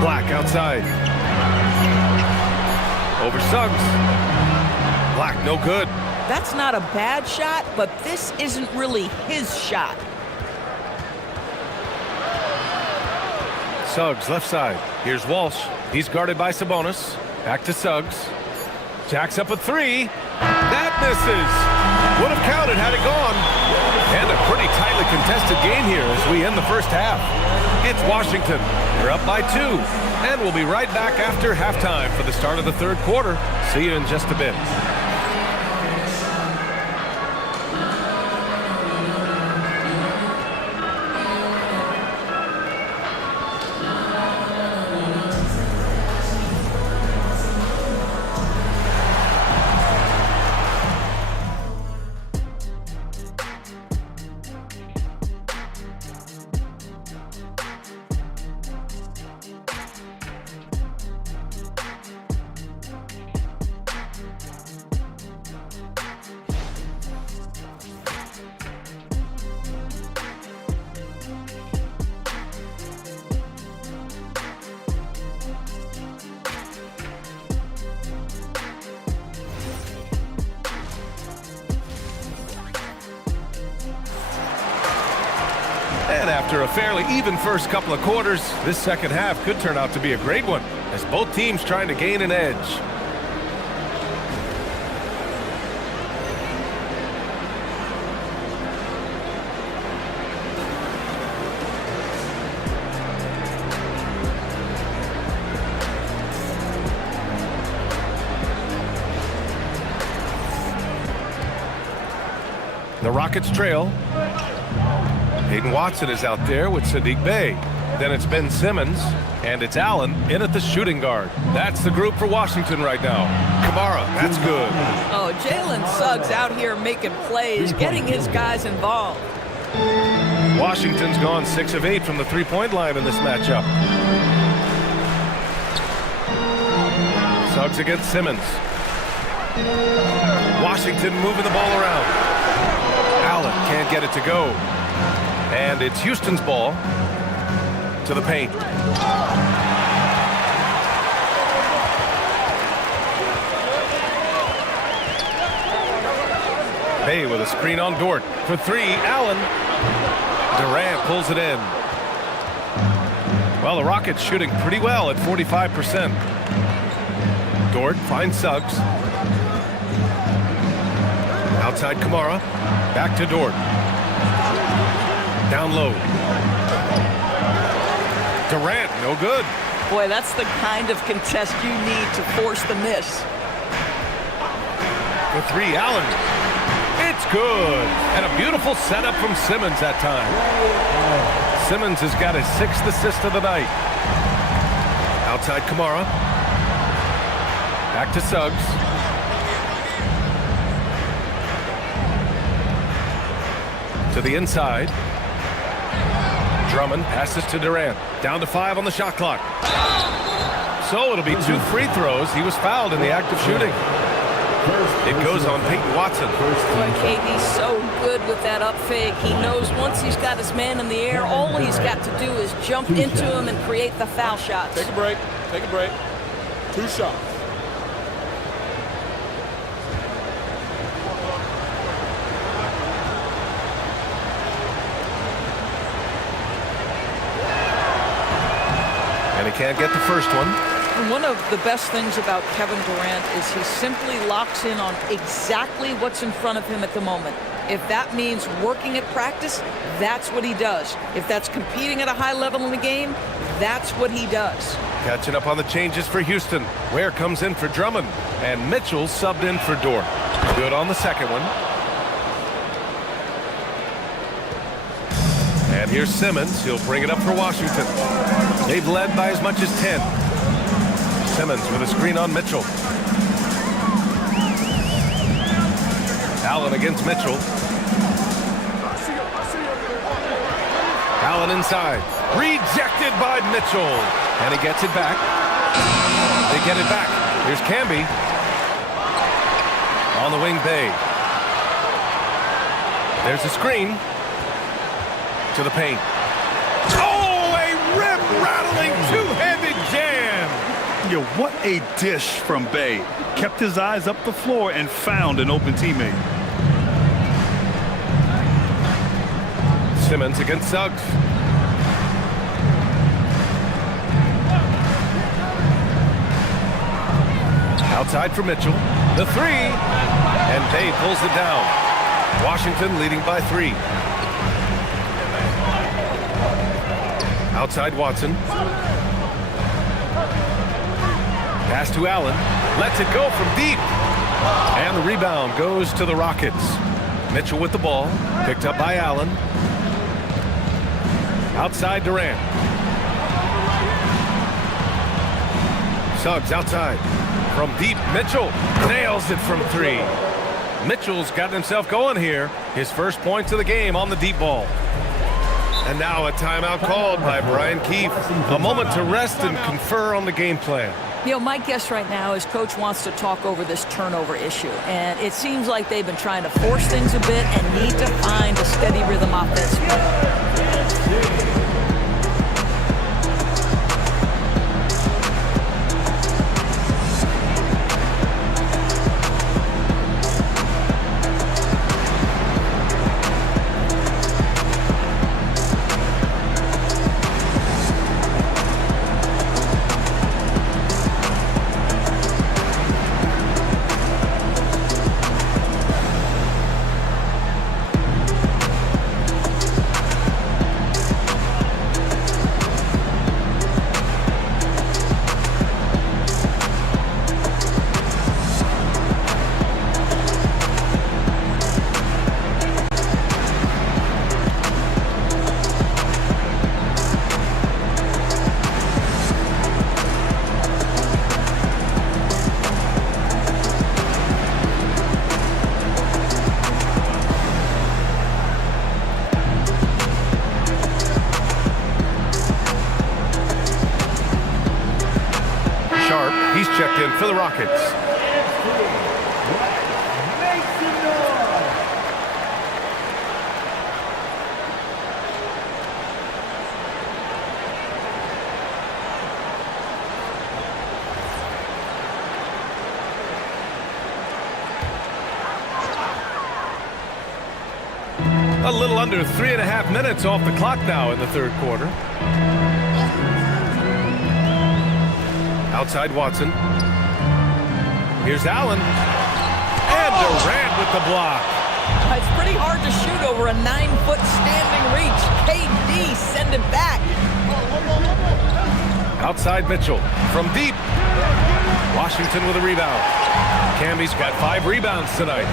Black outside. Over Suggs. Black, no good. That's not a bad shot, but this isn't really his shot. Suggs, left side. Here's Walsh. He's guarded by Sabonis. Back to Suggs. Jacks up a 3. That misses. Would have counted had it gone. And a pretty tightly contested game here as we end the first half. It's Washington. They're up by 2. And we'll be right back after halftime for the start of the third quarter. See you in just a bit. And after a fairly even first couple of quarters, this second half could turn out to be a great one, as both teams trying to gain an edge. The Rockets trail. Hayden Watson is out there with Sadiq Bey. Then it's Ben Simmons, and it's Allen in at the shooting guard. That's the group for Washington right now. Kamara, that's good. Oh, Jalen Suggs out here making plays, getting his guys involved. Washington's gone 6 of 8 from the three-point line in this matchup. Suggs against Simmons. Washington moving the ball around. Allen can't get it to go. And it's Houston's ball to the paint. Bey with a screen on Dort. For 3, Allen. Durant pulls it in. Well, the Rockets shooting pretty well at 45%. Dort finds Suggs. Outside Kamara. Back to Dort. Down low. Durant, no good. Boy, that's the kind of contest you need to force the miss. The three, Allen. It's good. And a beautiful setup from Simmons that time. Simmons has got his 6th assist of the night. Outside Kamara. Back to Suggs. To the inside. Drummond passes to Durant. Down to 5 on the shot clock. So it'll be 2 free throws. He was fouled in the act of shooting. It goes on Peyton Watson. Boy, KD's so good with that up fake. He knows once he's got his man in the air, all he's got to do is jump into him and create the foul shots. Take a break. Take a break. 2 shots. And he can't get the first one. And one of the best things about Kevin Durant is he simply locks in on exactly what's in front of him at the moment. If that means working at practice, that's what he does. If that's competing at a high level in the game, that's what he does. Catching up on the changes for Houston. Ware comes in for Drummond. And Mitchell subbed in for Dort. Good on the second one. And here's Simmons. He'll bring it up for Washington. They've led by as much as 10. Simmons with a screen on Mitchell. Allen against Mitchell. Allen inside. Rejected by Mitchell. And he gets it back. They get it back. Here's Camby. On the wing, Bay. There's a screen. To the paint. Oh, a rim-rattling two-handed jam. Yo, what a dish from Bay. Kept his eyes up the floor and found an open teammate. Simmons against Suggs. Outside for Mitchell. The three. And Bay pulls it down. Washington leading by 3. Outside Watson. Pass to Allen. Lets it go from deep. And the rebound goes to the Rockets. Mitchell with the ball. Picked up by Allen. Outside Durant. Suggs outside. From deep, Mitchell nails it from 3. Mitchell's got himself going here. His first points of the game on the deep ball. And now a timeout called by Brian Keefe. A moment to rest and confer on the game plan. You know, my guess right now is Coach wants to talk over this turnover issue. And it seems like they've been trying to force things a bit and need to find a steady rhythm offensively. He's checked in for the Rockets. A little under 3.5 minutes off the clock now in the third quarter. Outside Watson. Here's Allen. And Durant with the block. It's pretty hard to shoot over a 9-foot standing reach. KD send it back. Outside Mitchell from deep. Washington with a rebound. Cammy's got 5 rebounds tonight.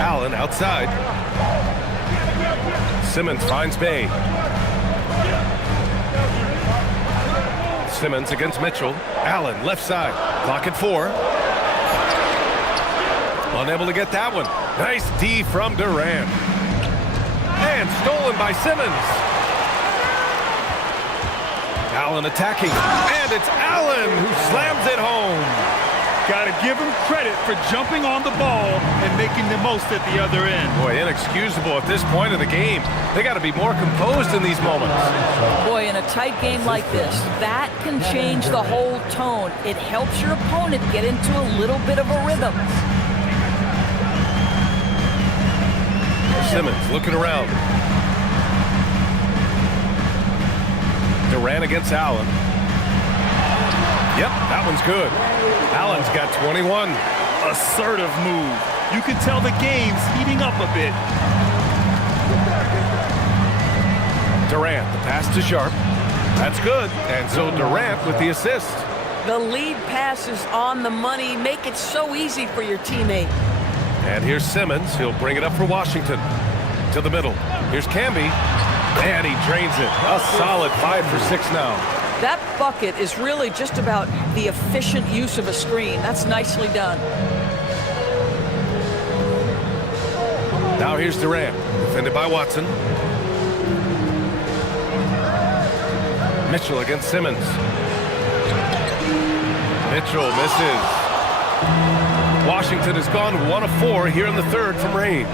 Allen outside. Simmons finds Bay. Simmons against Mitchell. Allen left side. Clock at 4. Unable to get that one. Nice D from Durant. And stolen by Simmons. Allen attacking. And it's Allen who slams it home. Got to give him credit for jumping on the ball and making the most at the other end. Boy, inexcusable at this point of the game. They got to be more composed in these moments. Boy, in a tight game like this, that can change the whole tone. It helps your opponent get into a little bit of a rhythm. Simmons looking around. Durant against Allen. Yep, that one's good. Allen's got 21. Assertive move. You can tell the game's heating up a bit. Durant, the pass to Sharp. That's good. And so Durant with the assist. The lead pass is on the money. Make it so easy for your teammate. And here's Simmons. He'll bring it up for Washington. To the middle. Here's Camby. And he drains it. A solid 5 for 6 now. That bucket is really just about the efficient use of a screen. That's nicely done. Now here's Durant. Defended by Watson. Mitchell against Simmons. Mitchell misses. Washington has gone 1 of 4 here in the third from range.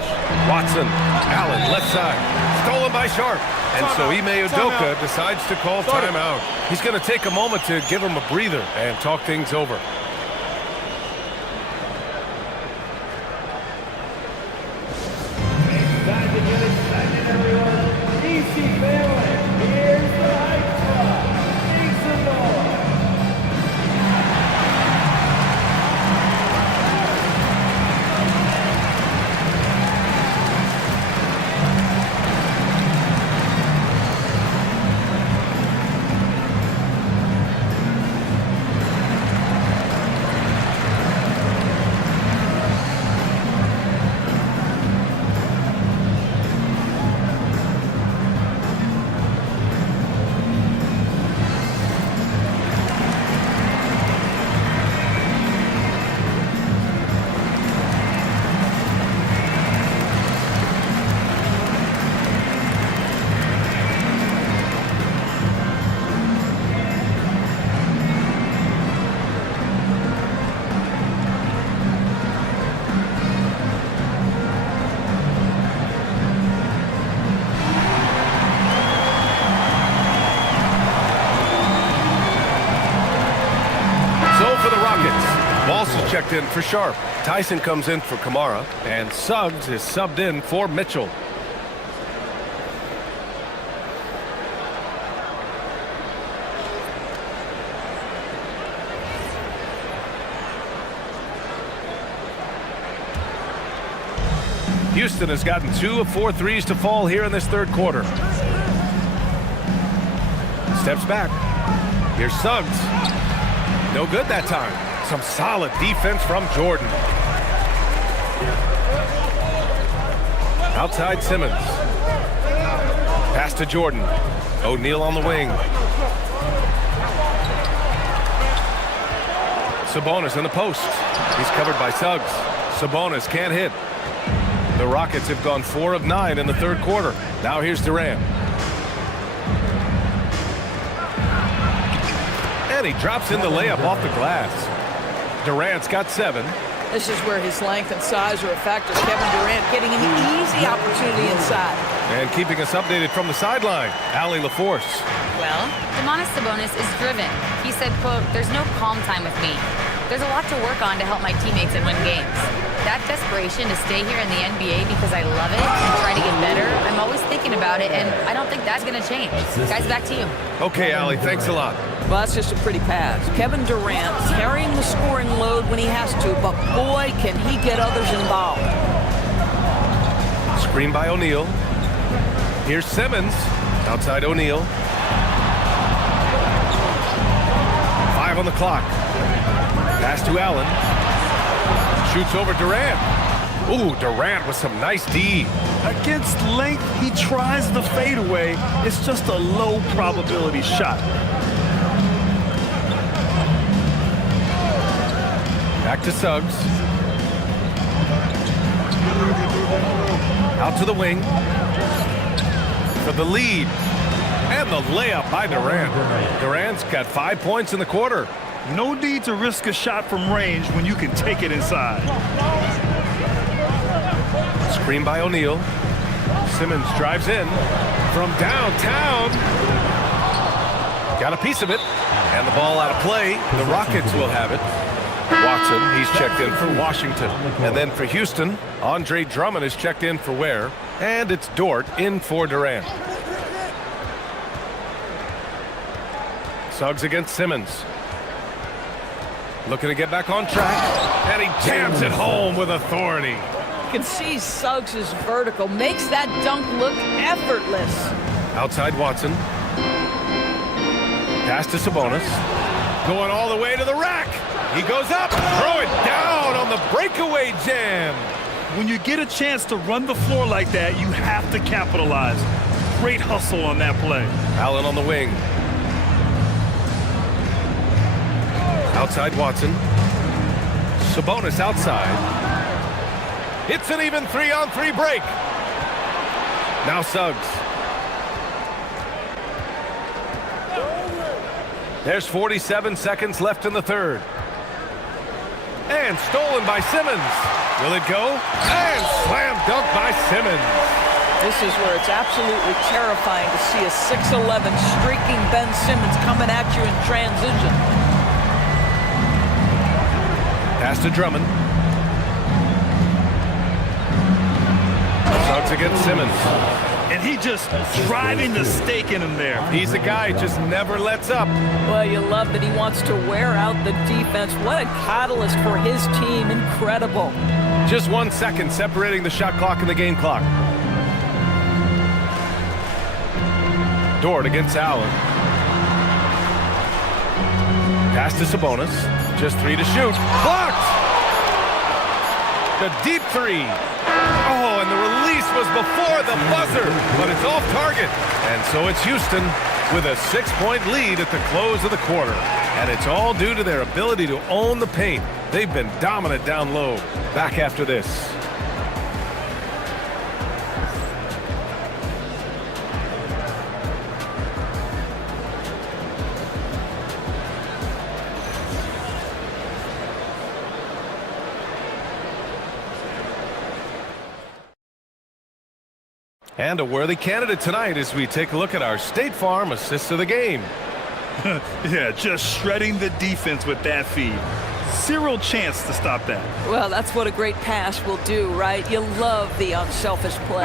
Watson, Allen, left side. Stolen by Sharp. And so Ime Udoka decides to call timeout. He's going to take a moment to give him a breather and talk things over. Walsh is checked in for Sharp. Tyson comes in for Kamara. And Suggs is subbed in for Mitchell. Houston has gotten 2 of 4 threes to fall here in this third quarter. Steps back. Here's Suggs. No good that time. Some solid defense from Jordan. Outside Simmons. Pass to Jordan. O'Neal on the wing. Sabonis in the post. He's covered by Suggs. Sabonis can't hit. The Rockets have gone 4 of 9 in the third quarter. Now here's Durant. And he drops in the layup off the glass. Durant's got 7. This is where his length and size are a factor. Kevin Durant getting an easy opportunity inside. And keeping us updated from the sideline, Allie LaForce. Well, Domantas Sabonis is driven. He said, quote, "There's no calm time with me. There's a lot to work on to help my teammates and win games. That desperation to stay here in the NBA because I love it and try to get better, I'm always thinking about it, and I don't think that's going to change. Guys, back to you. Okay, Allie, thanks a lot. Well, that's just a pretty pass. Kevin Durant carrying the scoring load when he has to, but boy, can he get others involved. Screen by O'Neal. Here's Simmons. Outside O'Neal. 5 on the clock. Pass to Allen. Shoots over Durant. Ooh, Durant with some nice D. Against length, he tries the fadeaway. It's just a low probability shot. Back to Suggs. Out to the wing. For the lead. And the layup by Durant. Durant's got 5 points in the quarter. No need to risk a shot from range when you can take it inside. Screen by O'Neal. Simmons drives in from downtown. Got a piece of it. And the ball out of play. The Rockets will have it. Watson, he's checked in for Washington. And then for Houston, Andre Drummond is checked in for Ware. And it's Dort in for Durant. Suggs against Simmons. Looking to get back on track. And he jams it home with authority. You can see Suggs is vertical, makes that dunk look effortless. Outside Watson. Pass to Sabonis. Going all the way to the rack. He goes up, throw it down on the breakaway jam. When you get a chance to run the floor like that, you have to capitalize. Great hustle on that play. Allen on the wing. Outside Watson. Sabonis outside. It's an even 3-on-3 break. Now Suggs. There's 47 seconds left in the third. And stolen by Simmons. Will it go? And slam dunk by Simmons. This is where it's absolutely terrifying to see a 6'11" streaking Ben Simmons coming at you in transition. Pass to Drummond. Suggs against Simmons. And he just driving the stake in him there. He's a guy who just never lets up. Well, you love that he wants to wear out the defense. What a catalyst for his team. Incredible. Just 1 second separating the shot clock and the game clock. Dort against Allen. Pass to Sabonis. Just 3 to shoot. Blocked! The deep 3. Oh, and the release was before the buzzer, but it's off target. And so it's Houston with a 6-point lead at the close of the quarter. And it's all due to their ability to own the paint. They've been dominant down low. Back after this. And a worthy candidate tonight as we take a look at our State Farm assist of the game. Yeah, just shredding the defense with that feed. Zero chance to stop that. Well, that's what a great pass will do, right? You love the unselfish play.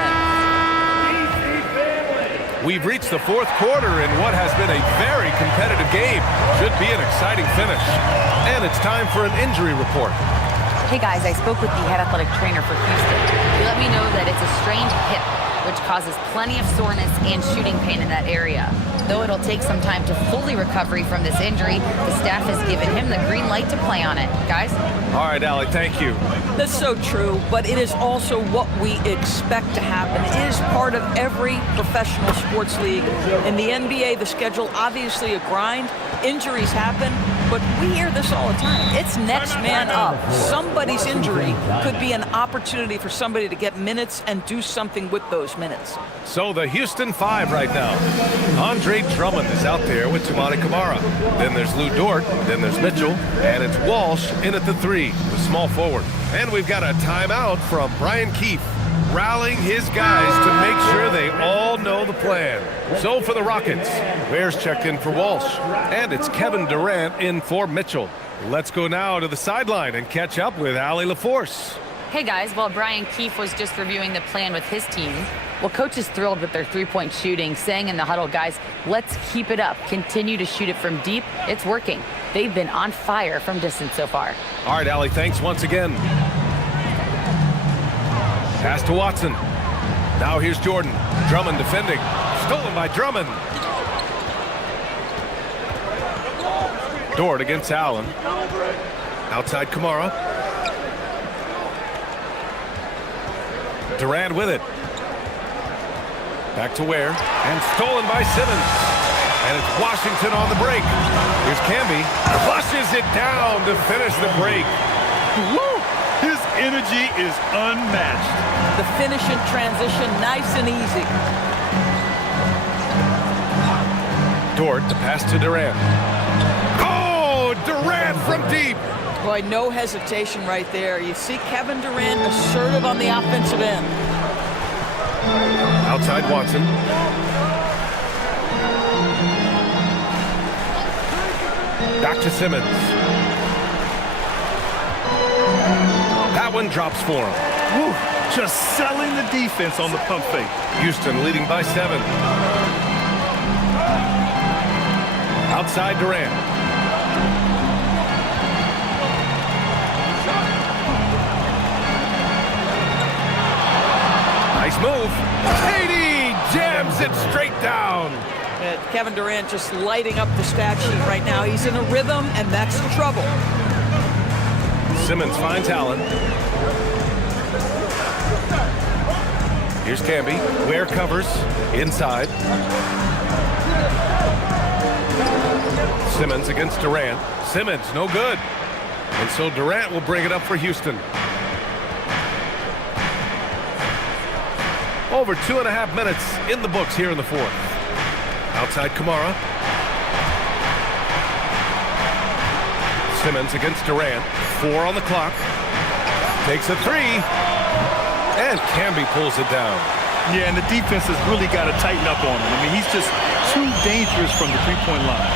We've reached the fourth quarter in what has been a very competitive game. Should be an exciting finish. And it's time for an injury report. Hey guys, I spoke with the head athletic trainer for Houston. He let me know that it's a strained hip, which causes plenty of soreness and shooting pain in that area. Though it'll take some time to fully recover from this injury, the staff has given him the green light to play on it. Guys? All right, Allie, thank you. That's so true, but it is also what we expect to happen. It is part of every professional sports league. In the NBA, the schedule, obviously a grind. Injuries happen, but we hear this all the time. It's next man up. Somebody's injury could be an opportunity for somebody to get minutes and do something with those minutes. So the Houston 5 right now. Andre Drummond is out there with Toumani Camara. Then there's Lou Dort. Then there's Mitchell. And it's Walsh in at the 3, the small forward. And we've got a timeout from Brian Keefe. rallying his guys to make sure they all know the plan. So for the Rockets, Ware's checked in for Walsh, and it's Kevin Durant in for Mitchell. Let's go now to the sideline and catch up with Allie LaForce. Hey guys, while Brian Keefe was just reviewing the plan with his team, well, Coach is thrilled with their three-point shooting, saying in the huddle, guys, let's keep it up. Continue to shoot it from deep. It's working. They've been on fire from distance so far. All right, Allie, thanks once again. Pass to Watson. Now here's Jordan. Drummond defending. Stolen by Drummond. Dort against Allen. Outside Kamara. Durant with it. Back to Ware. And stolen by Simmons. And it's Washington on the break. Here's Camby. Flushes it down to finish the break. Woo! His energy is unmatched. The finish in transition, nice and easy. Dort, the pass to Durant. Oh, Durant from deep. Boy, no hesitation right there. You see Kevin Durant assertive on the offensive end. Outside Watson. Back to Simmons. That one drops for him. Woo! Just selling the defense on the pump fake. Houston leading by 7. Outside Durant. Nice move. Katie jams it straight down. Kevin Durant just lighting up the stat sheet right now. He's in a rhythm, and that's trouble. Simmons finds Allen. Here's Camby. Ware covers inside. Simmons against Durant. Simmons, no good. And so Durant will bring it up for Houston. Over 2.5 minutes in the books here in the fourth. Outside Kamara. Simmons against Durant. 4 on the clock. Takes a 3. And Camby pulls it down. Yeah, and the defense has really got to tighten up on him. I mean, he's just too dangerous from the three-point line.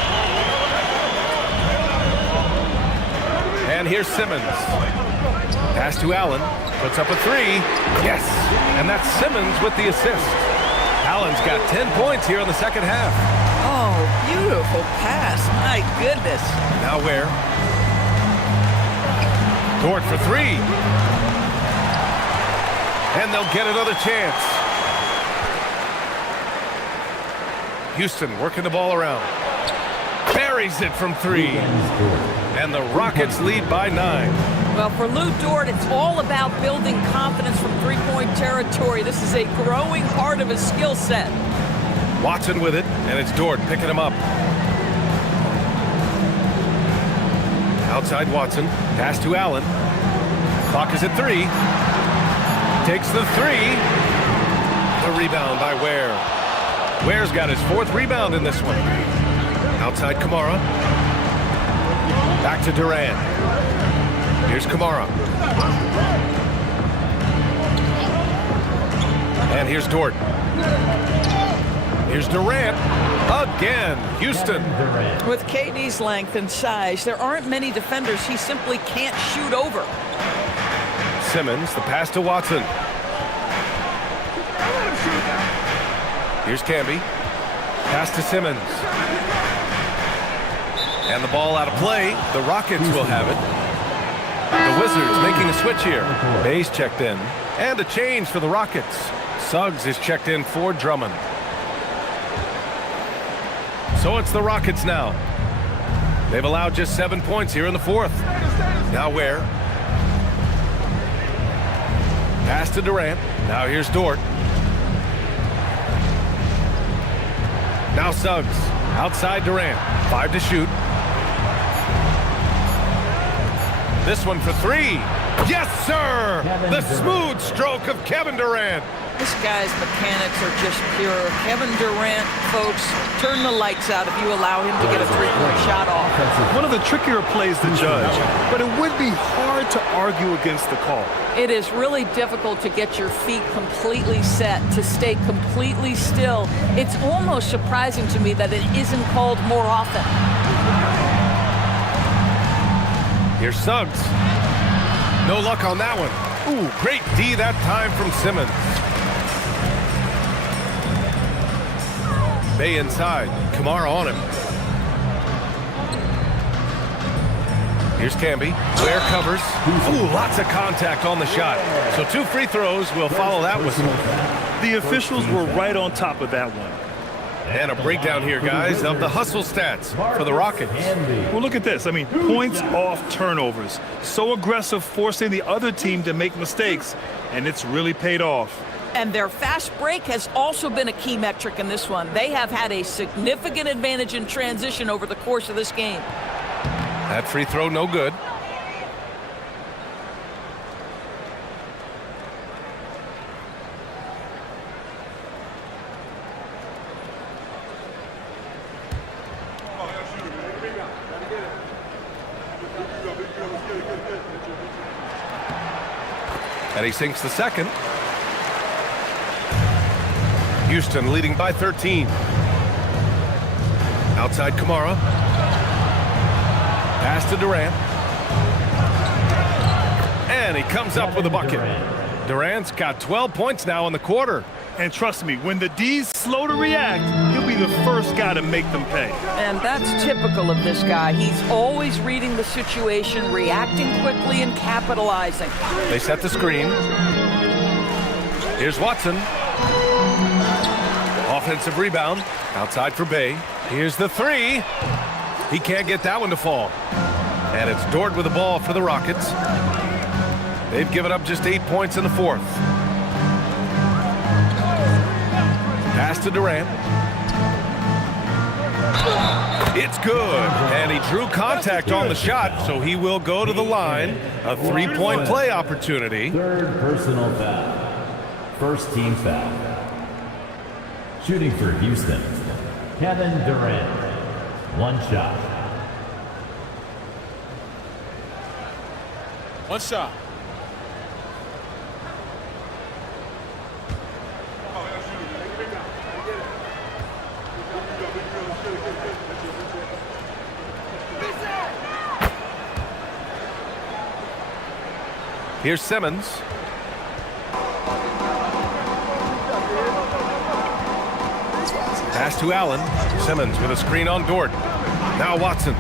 And here's Simmons. Pass to Allen. Puts up a 3. Yes. And that's Simmons with the assist. Allen's got 10 points here in the second half. Oh, beautiful pass. My goodness. Now Ware. Dort for 3. And they'll get another chance. Houston working the ball around. Buries it from 3. And the Rockets lead by 9. Well, for Lou Dort, it's all about building confidence from three-point territory. This is a growing part of his skill set. Watson with it, and it's Dort picking him up. Outside Watson. Pass to Allen. Clock is at 3. Takes the 3. The rebound by Ware. Ware's got his 4th rebound in this one. Outside Kamara. Back to Durant. Here's Kamara. And here's Dort. Here's Durant. Again, Houston. With KD's length and size, there aren't many defenders he simply can't shoot over. Simmons, the pass to Watson. Here's Camby. Pass to Simmons. And the ball out of play. The Rockets will have it. The Wizards making a switch here. Bayes checked in. And a change for the Rockets. Suggs is checked in for Drummond. So it's the Rockets now. They've allowed just 7 points here in the fourth. Now Ware. Pass to Durant. Now here's Dort. Now Suggs. Outside Durant. 5 to shoot. This one for 3. Yes, sir! The smooth stroke of Kevin Durant. This guy's mechanics are just pure. Kevin Durant, folks, turn the lights out if you allow him to get a three-point shot off. One of the trickier plays to judge, but it would be hard to argue against the call. It is really difficult to get your feet completely set, to stay completely still. It's almost surprising to me that it isn't called more often. Here's Suggs. No luck on that one. Ooh, great D that time from Simmons. Bay inside. Kamara on him. Here's Camby. Ware covers. Ooh, lots of contact on the shot. So 2 free throws will follow that whistle. The officials were right on top of that one. And a breakdown here, guys, of the hustle stats for the Rockets. Well, look at this. I mean, points off turnovers. So aggressive, forcing the other team to make mistakes, and it's really paid off. And their fast break has also been a key metric in this one. They have had a significant advantage in transition over the course of this game. That free throw, no good. And he sinks the second. Houston leading by 13. Outside Kamara. Pass to Durant. And he comes up with a bucket. Durant's got 12 points now in the quarter. And trust me, when the D's slow to react, he'll be the first guy to make them pay. And that's typical of this guy. He's always reading the situation, reacting quickly, and capitalizing. They set the screen. Here's Watson. Offensive rebound. Outside for Bay. Here's the three. He can't get that one to fall. And it's Dort with the ball for the Rockets. They've given up just 8 points in the fourth. Pass to Durant. It's good. And he drew contact on the shot, so he will go to the line. A three-point play opportunity. Third personal foul. First team foul. Shooting for Houston, Kevin Durant. 1 shot. One shot. Here's Simmons. Pass to Allen. Simmons with a screen on Dort. Now Watson.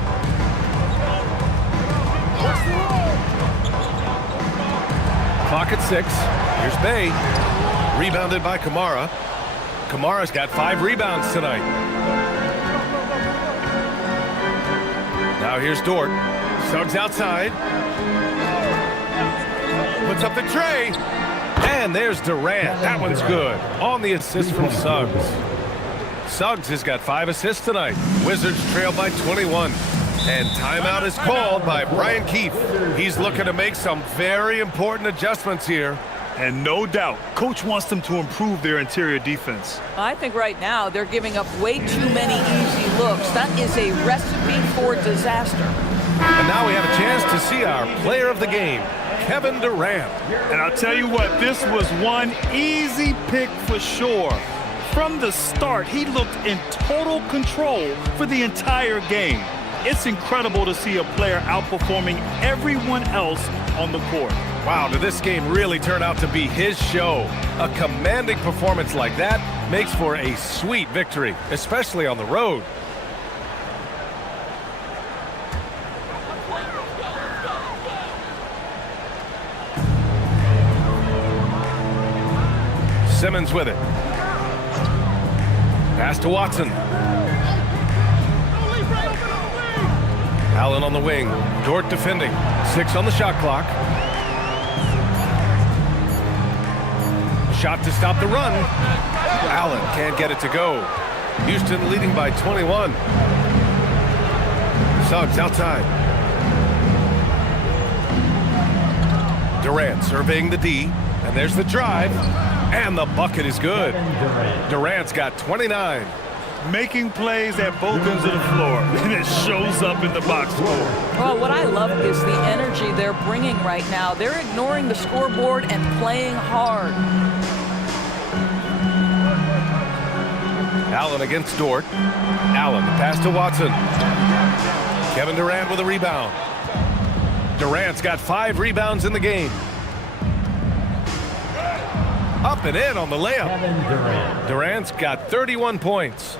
Clock at 6. Here's Bay. Rebounded by Kamara. Kamara's got 5 rebounds tonight. Now here's Dort. Suggs outside. Puts up the tray. And there's Durant. That one's good. On the assist from Suggs. Suggs has got 5 assists tonight. Wizards trail by 21. And timeout is called by Brian Keefe. He's looking to make some very important adjustments here. And no doubt, coach wants them to improve their interior defense. I think right now they're giving up way too many easy looks. That is a recipe for disaster. And now we have a chance to see our player of the game, Kevin Durant. And I'll tell you what, this was one easy pick for sure. From the start, he looked in total control for the entire game. It's incredible to see a player outperforming everyone else on the court. Wow, did this game really turn out to be his show? A commanding performance like that makes for a sweet victory, especially on the road. Simmons with it. Pass to Watson. Allen on the wing. Dort defending. 6 on the shot clock. Shot to stop the run. Allen can't get it to go. Houston leading by 21. Suggs outside. Durant surveying the D. And there's the drive. And the bucket is good. Durant's got 29. Making plays at both ends of the floor, and it shows up in the box score. Well, what I love is the energy they're bringing right now. They're ignoring the scoreboard and playing hard. Allen against Dort. Allen, the pass to Watson. Kevin Durant with a rebound. Durant's got 5 rebounds in the game. Up and in on the layup. Durant's got 31 points.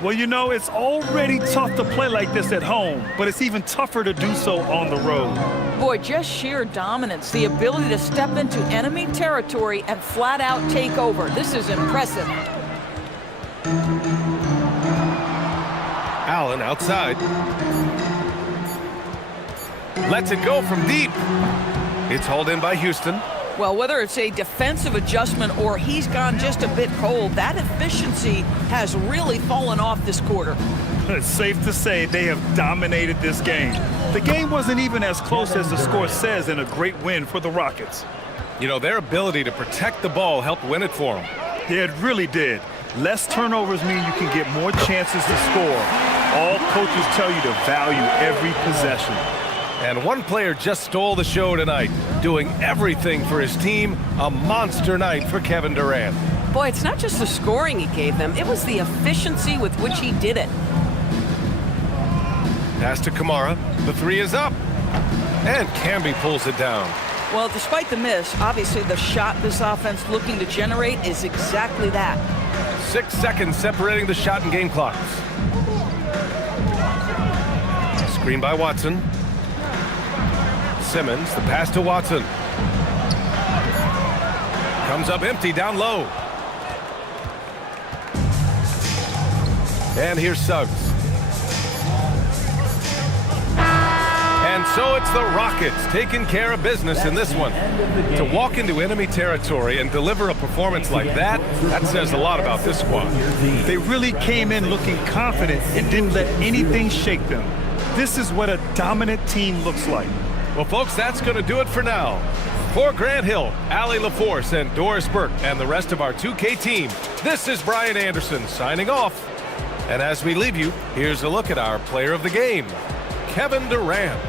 Well, you know, it's already tough to play like this at home, but it's even tougher to do so on the road. Boy, just sheer dominance, the ability to step into enemy territory and flat out take over. This is impressive. Allen outside. Lets it go from deep. It's hauled in by Houston. Well, whether it's a defensive adjustment or he's gone just a bit cold, that efficiency has really fallen off this quarter. It's safe to say they have dominated this game. The game wasn't even as close as the score says, and a great win for the Rockets. You know, their ability to protect the ball helped win it for them. Yeah, it really did. Less turnovers mean you can get more chances to score. All coaches tell you to value every possession. And one player just stole the show tonight, doing everything for his team. A monster night for Kevin Durant. Boy, it's not just the scoring he gave them, it was the efficiency with which he did it. Pass to Kamara. The 3 is up. And Camby pulls it down. Well, despite the miss, obviously the shot this offense looking to generate is exactly that. 6 seconds separating the shot and game clocks. Screen by Watson. Simmons, the pass to Watson. Comes up empty down low. And here's Suggs. And so it's the Rockets taking care of business in this one. To walk into enemy territory and deliver a performance like that says a lot about this squad. They really came in looking confident and didn't let anything shake them. This is what a dominant team looks like. Well, folks, that's going to do it for now. For Grant Hill, Allie LaForce, and Doris Burke, and the rest of our 2K team, this is Brian Anderson signing off. And as we leave you, here's a look at our player of the game, Kevin Durant.